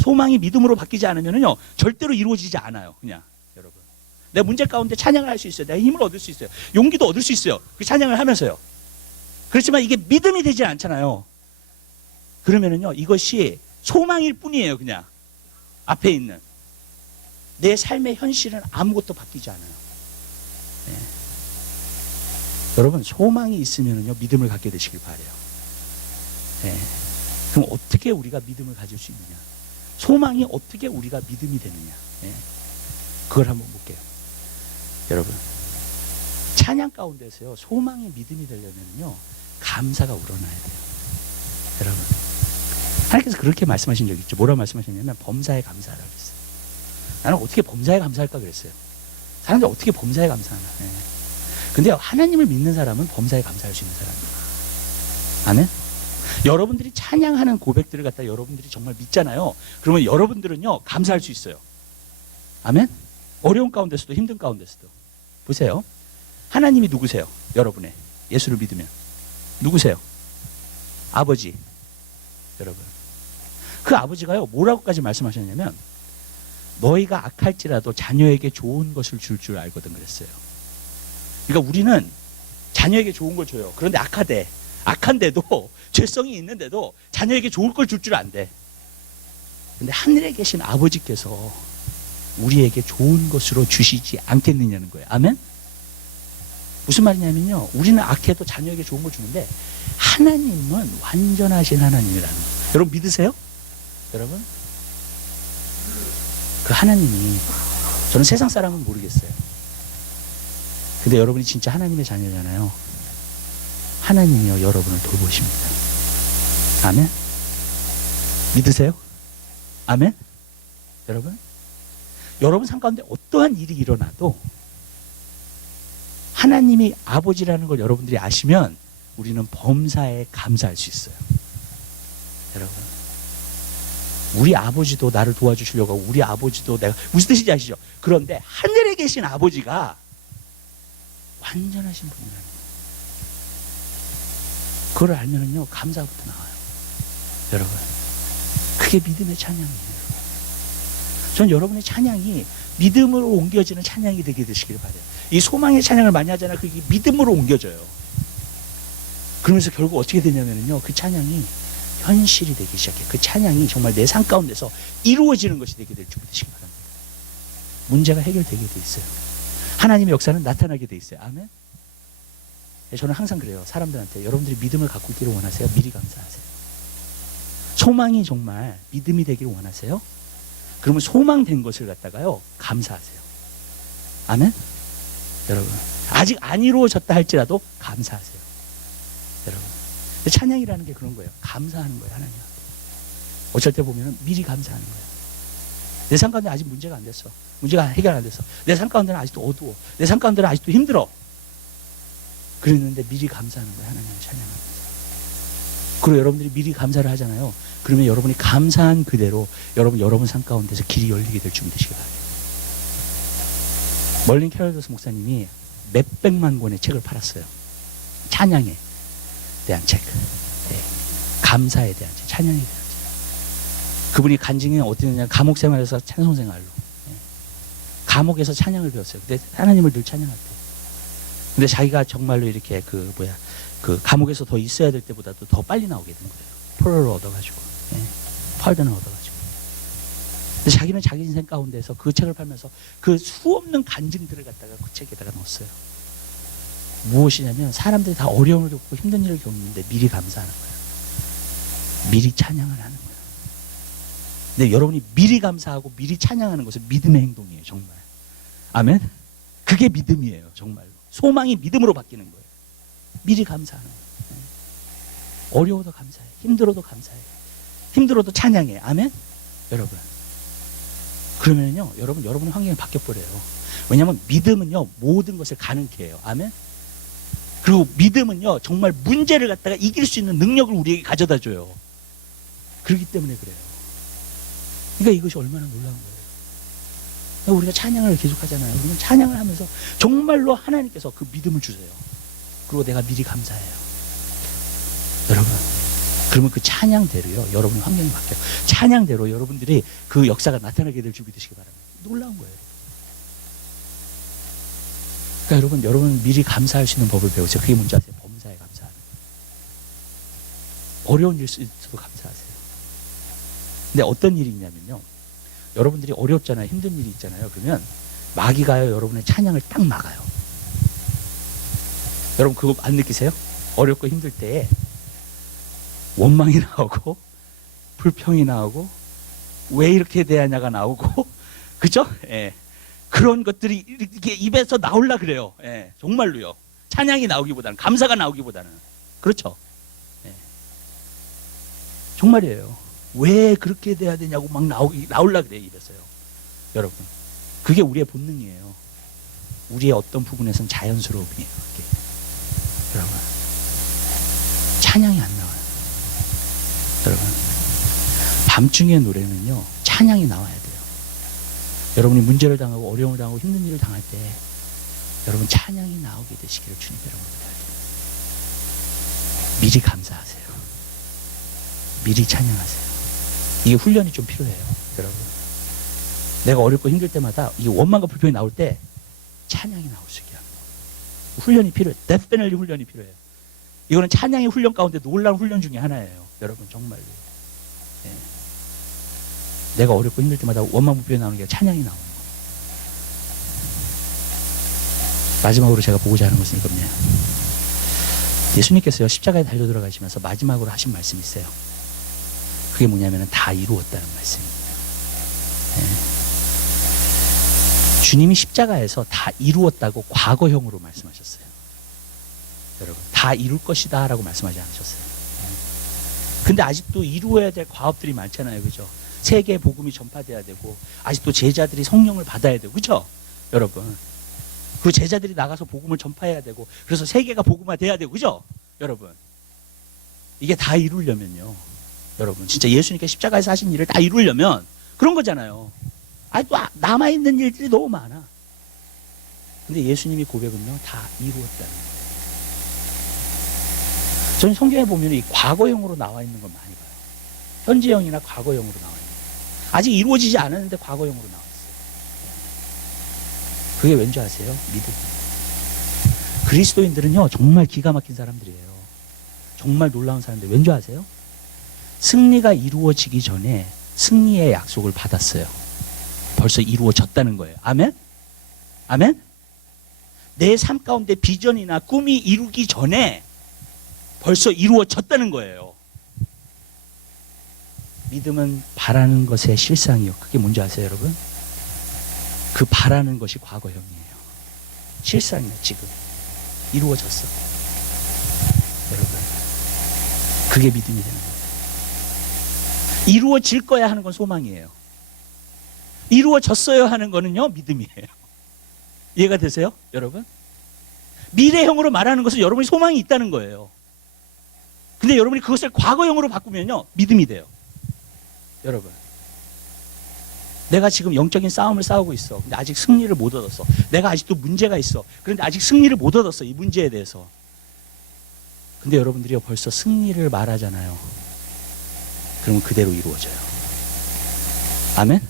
소망이 믿음으로 바뀌지 않으면요 절대로 이루어지지 않아요. 그냥 여러분, 내 문제 가운데 찬양을 할 수 있어요. 내가 힘을 얻을 수 있어요. 용기도 얻을 수 있어요. 그 찬양을 하면서요. 그렇지만 이게 믿음이 되지 않잖아요. 그러면은요 이것이 소망일 뿐이에요. 그냥 앞에 있는 내 삶의 현실은 아무것도 바뀌지 않아요. 네. 여러분 소망이 있으면은요 믿음을 갖게 되시길 바래요. 네. 그럼 어떻게 우리가 믿음을 가질 수 있느냐? 소망이 어떻게 우리가 믿음이 되느냐? 네. 그걸 한번 볼게요. 여러분 찬양 가운데서요 소망이 믿음이 되려면요 감사가 우러나야 돼요. 여러분 하나님께서 그렇게 말씀하신 적이 있죠. 뭐라고 말씀하셨냐면 범사에 감사하라고 그랬어요. 나는 어떻게 범사에 감사할까 그랬어요. 사람들 어떻게 범사에 감사하나. 네. 근데 하나님을 믿는 사람은 범사에 감사할 수 있는 사람이에요. 아멘? 여러분들이 찬양하는 고백들을 갖다 여러분들이 정말 믿잖아요. 그러면 여러분들은요 감사할 수 있어요. 아멘? 어려운 가운데서도 힘든 가운데서도. 보세요. 하나님이 누구세요? 여러분의 예수를 믿으면 누구세요? 아버지. 여러분 그 아버지가요 뭐라고까지 말씀하셨냐면 너희가 악할지라도 자녀에게 좋은 것을 줄 줄 알거든 그랬어요. 그러니까 우리는 자녀에게 좋은 걸 줘요. 그런데 악한데도 죄성이 있는데도 자녀에게 좋을 걸 줄 줄 안돼. 근데 하늘에 계신 아버지께서 우리에게 좋은 것으로 주시지 않겠느냐는 거예요. 아멘? 무슨 말이냐면요 우리는 악해도 자녀에게 좋은 걸 주는데 하나님은 완전하신 하나님이라는 거. 여러분 믿으세요? 여러분? 그 하나님이, 저는 세상 사람은 모르겠어요. 근데 여러분이 진짜 하나님의 자녀잖아요. 하나님이요 여러분을 돌보십니다. 아멘? 믿으세요? 아멘? 여러분 삶 가운데 어떠한 일이 일어나도 하나님이 아버지라는 걸 여러분들이 아시면 우리는 범사에 감사할 수 있어요. 여러분, 우리 아버지도 나를 도와주시려고 하고, 우리 아버지도 내가, 무슨 뜻인지 아시죠? 그런데 하늘에 계신 아버지가 완전하신 분이라는 거예요. 그걸 알면은요 감사부터 나와요. 여러분, 그게 믿음의 찬양이에요. 전 여러분의 찬양이 믿음으로 옮겨지는 찬양이 되게 되시길 바라요. 이 소망의 찬양을 많이 하잖아요. 그게 믿음으로 옮겨져요. 그러면서 결국 어떻게 되냐면요, 그 찬양이 현실이 되기 시작해요. 그 찬양이 정말 내 삶 가운데서 이루어지는 것이 되게 될 준비 되시기 바랍니다. 문제가 해결되게 돼 있어요. 하나님의 역사는 나타나게 돼 있어요. 아멘. 저는 항상 그래요. 사람들한테, 여러분들이 믿음을 갖고 있기를 원하세요? 미리 감사하세요. 소망이 정말 믿음이 되기를 원하세요? 그러면 소망된 것을 갖다가요 감사하세요. 아멘. 여러분, 아직 안 이루어졌다 할지라도 감사하세요. 여러분, 찬양이라는 게 그런 거예요. 감사하는 거예요. 하나님. 어쩔 때 보면 미리 감사하는 거예요. 내 삶 가운데 아직 문제가 안 됐어. 문제가 해결 안 됐어. 내 삶 가운데는 아직도 어두워. 내 삶 가운데는 아직도 힘들어. 그랬는데 미리 감사하는 거예요. 하나님을 찬양하면서. 그리고 여러분들이 미리 감사를 하잖아요. 그러면 여러분이 감사한 그대로 여러분 삶 가운데서 길이 열리게 될 준비 되시기 바랍니다. 멀린 캐럴더스 목사님이 몇백만 권의 책을 팔았어요. 찬양에 대한 책, 네. 감사에 대한 책, 찬양에 대한 책. 그분이 간증이 어디였냐, 감옥 생활에서 찬송 생활로, 네. 감옥에서 찬양을 배웠어요. 근데 하나님을 늘 찬양할 때. 근데 자기가 정말로 이렇게 그 감옥에서 더 있어야 될 때보다도 더 빨리 나오게 된 거예요. 포로를 얻어가지고, 네. 팔던을 얻어가지고. 근데 자기는 자기 인생 가운데서 그 책을 팔면서 그 수없는 간증들을 갖다가 그 책에다가 넣었어요. 무엇이냐면 사람들이 다 어려움을 겪고 힘든 일을 겪는데 미리 감사하는 거예요. 미리 찬양을 하는 거예요. 근데 여러분이 미리 감사하고 미리 찬양하는 것은 믿음의 행동이에요. 정말. 아멘. 그게 믿음이에요. 정말로. 소망이 믿음으로 바뀌는 거예요. 미리 감사하는 거예요. 어려워도 감사해. 힘들어도 감사해. 힘들어도 찬양해. 아멘. 여러분, 그러면요 여러분의 환경이 바뀌어버려요. 왜냐하면 믿음은요 모든 것을 가능케 해요. 아멘. 그리고 믿음은요 정말 문제를 갖다가 이길 수 있는 능력을 우리에게 가져다 줘요. 그렇기 때문에 그래요. 그러니까 이것이 얼마나 놀라운 거예요. 그러니까 우리가 찬양을 계속 하잖아요. 우리는 찬양을 하면서 정말로 하나님께서 그 믿음을 주세요. 그리고 내가 미리 감사해요. 여러분, 그러면 그 찬양대로요 여러분의 환경이 바뀌어요. 찬양대로 여러분들이 그 역사가 나타나게 될 준비 되시기 바랍니다. 놀라운 거예요. 그러니까 여러분 미리 감사할 수 있는 법을 배우세요. 그게 뭔지 아세요? 범사에 감사하는 거예요. 어려운 일도 감사하세요. 근데 어떤 일이 있냐면요, 여러분들이 어렵잖아요. 힘든 일이 있잖아요. 그러면 마귀가요 여러분의 찬양을 딱 막아요. 여러분 그거 안 느끼세요? 어렵고 힘들 때에 원망이 나오고 불평이 나오고 왜 이렇게 대하냐가 나오고 그죠? 예. 그런 것들이 이렇게 입에서 나올라 그래요. 예. 정말로요. 찬양이 나오기보다는, 감사가 나오기보다는. 그렇죠? 예. 정말이에요. 왜 그렇게 돼야 되냐고 막 나올라 그래요. 입에서요. 여러분, 그게 우리의 본능이에요. 우리의 어떤 부분에서는 자연스러움이에요. 그게. 여러분, 찬양이 안 나와요. 여러분, 밤중의 노래는요 찬양이 나와야 돼요. 여러분이 문제를 당하고 어려움을 당하고 힘든 일을 당할 때 여러분 찬양이 나오게 되시기를 주님 여러분께 바랍니다. 미리 감사하세요. 미리 찬양하세요. 이게 훈련이 좀 필요해요. 여러분, 내가 어렵고 힘들 때마다 이 원망과 불평이 나올 때 찬양이 나올 수 있게 하는 거예요. 훈련이 필요해요. 데스페널리 훈련이 필요해요. 이거는 찬양의 훈련 가운데 놀라운 훈련 중에 하나예요. 여러분 정말로. 예. 내가 어렵고 힘들 때마다 원망 불평이 나오는 게 찬양이 나오는 거예요. 마지막으로 제가 보고자 하는 것은 이겁니다. 예수님께서요 십자가에 달려 들어가시면서 마지막으로 하신 말씀이 있어요. 그게 뭐냐면 다 이루었다는 말씀입니다. 주님이 십자가에서 다 이루었다고 과거형으로 말씀하셨어요. 여러분, 다 이룰 것이다 라고 말씀하지 않으셨어요. 근데 아직도 이루어야 될 과업들이 많잖아요. 그죠? 세계 복음이 전파돼야 되고, 아직도 제자들이 성령을 받아야 되고, 그죠? 여러분. 그 제자들이 나가서 복음을 전파해야 되고, 그래서 세계가 복음화 돼야 되고, 그죠? 여러분. 이게 다 이루려면요. 여러분, 진짜 예수님께 십자가에서 하신 일을 다 이루려면 그런 거잖아요. 아직도 남아있는 일들이 너무 많아. 근데 예수님이 고백은요, 다 이루었다는 거예요. 저는 성경에 보면 이 과거형으로 나와 있는 걸 많이 봐요. 현재형이나 과거형으로 나와 있는 거예요. 아직 이루어지지 않았는데 과거형으로 나와 있어요. 그게 왠지 아세요? 믿음. 그리스도인들은요, 정말 기가 막힌 사람들이에요. 정말 놀라운 사람들. 왠지 아세요? 승리가 이루어지기 전에 승리의 약속을 받았어요. 벌써 이루어졌다는 거예요. 아멘? 아멘? 내 삶 가운데 비전이나 꿈이 이루기 전에 벌써 이루어졌다는 거예요. 믿음은 바라는 것의 실상이요. 그게 뭔지 아세요, 여러분? 그 바라는 것이 과거형이에요. 실상이에요, 지금. 이루어졌어. 여러분, 그게 믿음이 되는 거예요. 이루어질 거야 하는 건 소망이에요. 이루어졌어요 하는 거는요, 믿음이에요. 이해가 되세요, 여러분? 미래형으로 말하는 것은 여러분이 소망이 있다는 거예요. 근데 여러분이 그것을 과거형으로 바꾸면요, 믿음이 돼요. 여러분, 내가 지금 영적인 싸움을 싸우고 있어. 근데 아직 승리를 못 얻었어. 내가 아직도 문제가 있어. 그런데 아직 승리를 못 얻었어, 이 문제에 대해서. 근데 여러분들이 벌써 승리를 말하잖아요. 그러면 그대로 이루어져요. 아멘?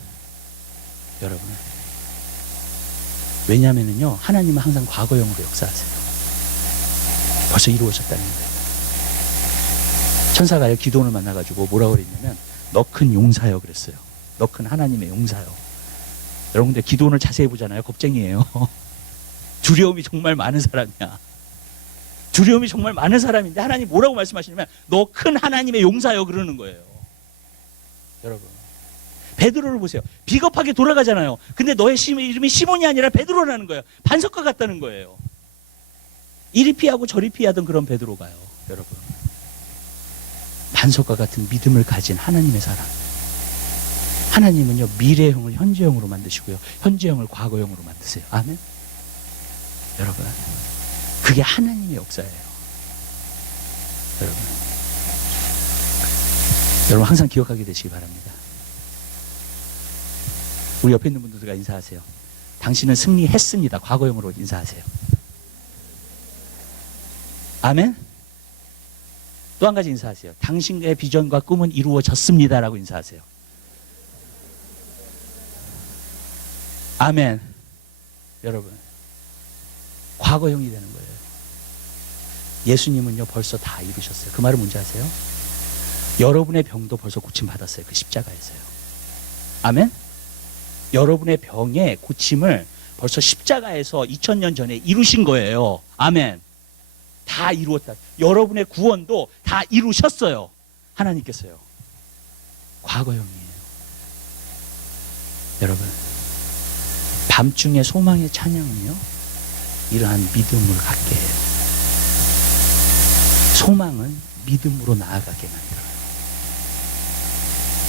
여러분, 왜냐하면요, 하나님은 항상 과거형으로 역사하세요. 벌써 이루어졌다는 거예요. 천사가요, 기도원을 만나가지고 뭐라고 그랬냐면, 너 큰 용사여 그랬어요. 너 큰 하나님의 용사여. 여러분들 기도원을 자세히 보잖아요. 겁쟁이에요. 두려움이 정말 많은 사람이야. 두려움이 정말 많은 사람인데 하나님 뭐라고 말씀하시냐면, 너 큰 하나님의 용사여 그러는 거예요. 여러분, 베드로를 보세요. 비겁하게 돌아가잖아요. 근데 너의 이름이 시몬이 아니라 베드로라는 거예요. 반석과 같다는 거예요. 이리 피하고 저리 피하던 그런 베드로가요, 여러분. 반석과 같은 믿음을 가진 하나님의 사람. 하나님은요, 미래형을 현재형으로 만드시고요, 현재형을 과거형으로 만드세요. 아멘? 여러분, 그게 하나님의 역사예요. 여러분 항상 기억하게 되시기 바랍니다. 우리 옆에 있는 분들과 인사하세요. 당신은 승리했습니다. 과거형으로 인사하세요. 아멘? 또 한 가지 인사하세요. 당신의 비전과 꿈은 이루어졌습니다. 라고 인사하세요. 아멘. 여러분, 과거형이 되는 거예요. 예수님은요, 벌써 다 이루셨어요. 그 말은 뭔지 아세요? 여러분의 병도 벌써 고침받았어요. 그 십자가에서요. 아멘? 여러분의 병의 고침을 벌써 십자가에서 2000년 전에 이루신 거예요. 아멘. 다 이루었다. 여러분의 구원도 다 이루셨어요. 하나님께서요. 과거형이에요. 여러분, 밤중에 소망의 찬양은요, 이러한 믿음을 갖게 해요. 소망은 믿음으로 나아가게 만들어요.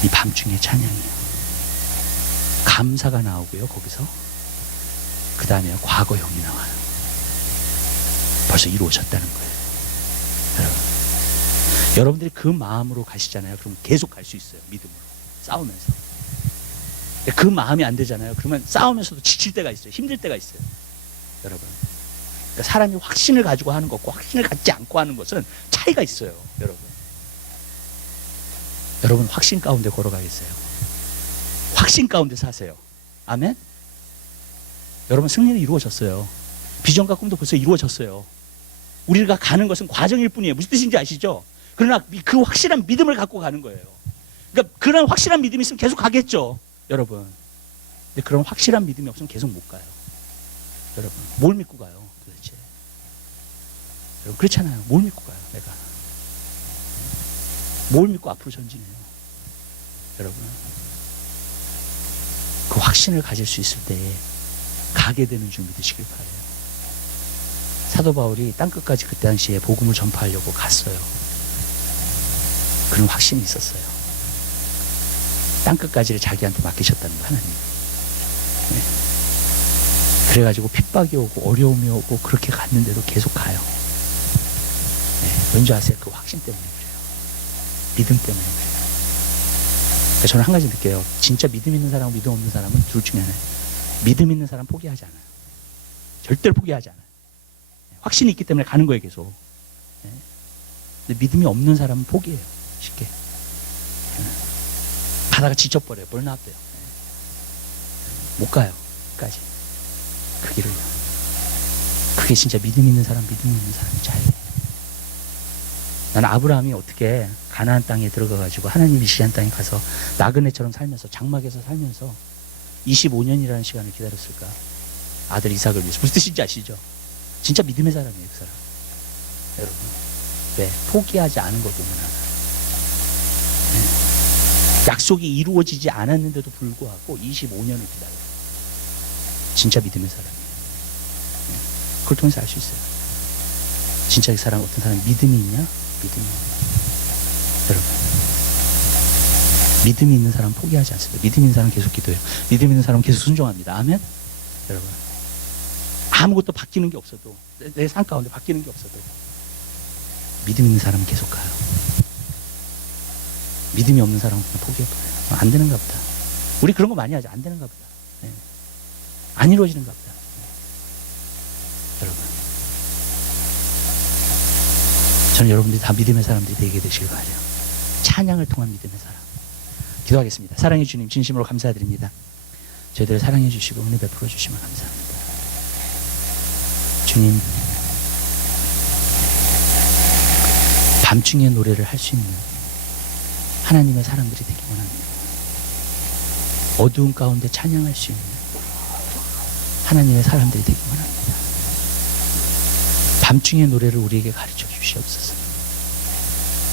이 밤중의 찬양이요. 감사가 나오고요, 거기서. 그 다음에 과거형이 나와요. 벌써 이루어졌다는 거예요. 여러분들이 그 마음으로 가시잖아요. 그럼 계속 갈 수 있어요. 믿음으로. 싸우면서. 그 마음이 안 되잖아요. 그러면 싸우면서도 지칠 때가 있어요. 힘들 때가 있어요. 여러분. 그러니까 사람이 확신을 가지고 하는 것과 확신을 갖지 않고 하는 것은 차이가 있어요. 여러분. 여러분 확신 가운데 걸어가겠어요? 확신 가운데 사세요. 아멘? 여러분 승리는 이루어졌어요. 비전과 꿈도 벌써 이루어졌어요. 우리가 가는 것은 과정일 뿐이에요. 무슨 뜻인지 아시죠? 그러나 그 확실한 믿음을 갖고 가는 거예요. 그러니까 그런 확실한 믿음이 있으면 계속 가겠죠. 여러분. 근데 그런 확실한 믿음이 없으면 계속 못 가요. 여러분. 뭘 믿고 가요 도대체? 여러분 그렇잖아요. 뭘 믿고 가요, 내가? 뭘 믿고 앞으로 전진해요? 여러분, 그 확신을 가질 수 있을 때에 가게 되는 줄 믿으시길 바라요. 사도 바울이 땅끝까지 그때 당시에 복음을 전파하려고 갔어요. 그런 확신이 있었어요. 땅끝까지를 자기한테 맡기셨다는 거, 하나님. 네. 그래가지고 핍박이 오고 어려움이 오고 그렇게 갔는데도 계속 가요. 네. 왠지 아세요? 그 확신 때문에 그래요. 믿음 때문에 그래요. 그러니까 저는 한 가지 느껴요. 진짜 믿음 있는 사람하고 믿음 없는 사람은 둘 중에 하나예요. 믿음 있는 사람 포기하지 않아요. 절대로 포기하지 않아요. 확신이 있기 때문에 가는 거예요, 계속. 네. 근데 믿음이 없는 사람은 포기해요, 쉽게. 네. 가다가 지쳐버려요. 벌나왔대요. 네. 못 가요, 끝까지. 그 길을요. 그게 진짜 믿음 있는 사람, 믿음 없는 사람의 차이예요. 나는 아브라함이 어떻게 가나안 땅에 들어가가지고 하나님이 지시한 땅에 가서 나그네처럼 살면서 장막에서 살면서 25년이라는 시간을 기다렸을까? 아들 이삭을 위해서. 무슨 뜻인지 아시죠? 진짜 믿음의 사람이에요, 그 사람. 여러분, 왜? 포기하지 않은 것 때문에. 네. 약속이 이루어지지 않았는데도 불구하고 25년을 기다려요. 진짜 믿음의 사람이에요. 네. 그걸 통해서 알 수 있어요. 진짜 이 사람, 어떤 사람이 믿음이 있냐? 믿음이 없냐? 여러분, 믿음이 있는 사람은 포기하지 않습니다. 믿음 있는 사람은 계속 기도해요. 믿음 있는 사람은 계속 순종합니다. 아멘? 여러분, 아무것도 바뀌는 게 없어도, 내 삶 가운데 바뀌는 게 없어도 믿음 있는 사람은 계속 가요. 믿음이 없는 사람은 그냥 포기해버려요. 안 되는가 보다. 우리 그런 거 많이 하죠. 안 되는가 보다. 네. 안 이루어지는가 보다. 네. 여러분, 저는 여러분들이 다 믿음의 사람들이 되게 되시길 바라요. 찬양을 통한 믿음의 사람. 기도하겠습니다. 사랑해 주님, 진심으로 감사드립니다. 저희들을 사랑해 주시고 은혜 베풀어 주시면 감사합니다. 주님, 밤중에 노래를 할 수 있는 하나님의 사람들이 되기 원합니다. 어두운 가운데 찬양할 수 있는 하나님의 사람들이 되기 원합니다. 밤중의 노래를 우리에게 가르쳐 주시옵소서.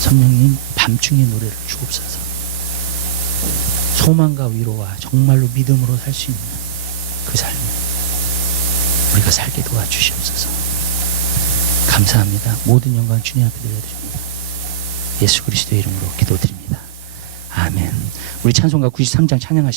성령님, 밤중의 노래를 주옵소서. 소망과 위로와 정말로 믿음으로 살 수 있는 그 삶을 우리가 살게 도와주시옵소서. 감사합니다. 모든 영광 주님 앞에 드려드립니다. 예수 그리스도의 이름으로 기도드립니다. 아멘. 우리 찬송가 93장 찬양하시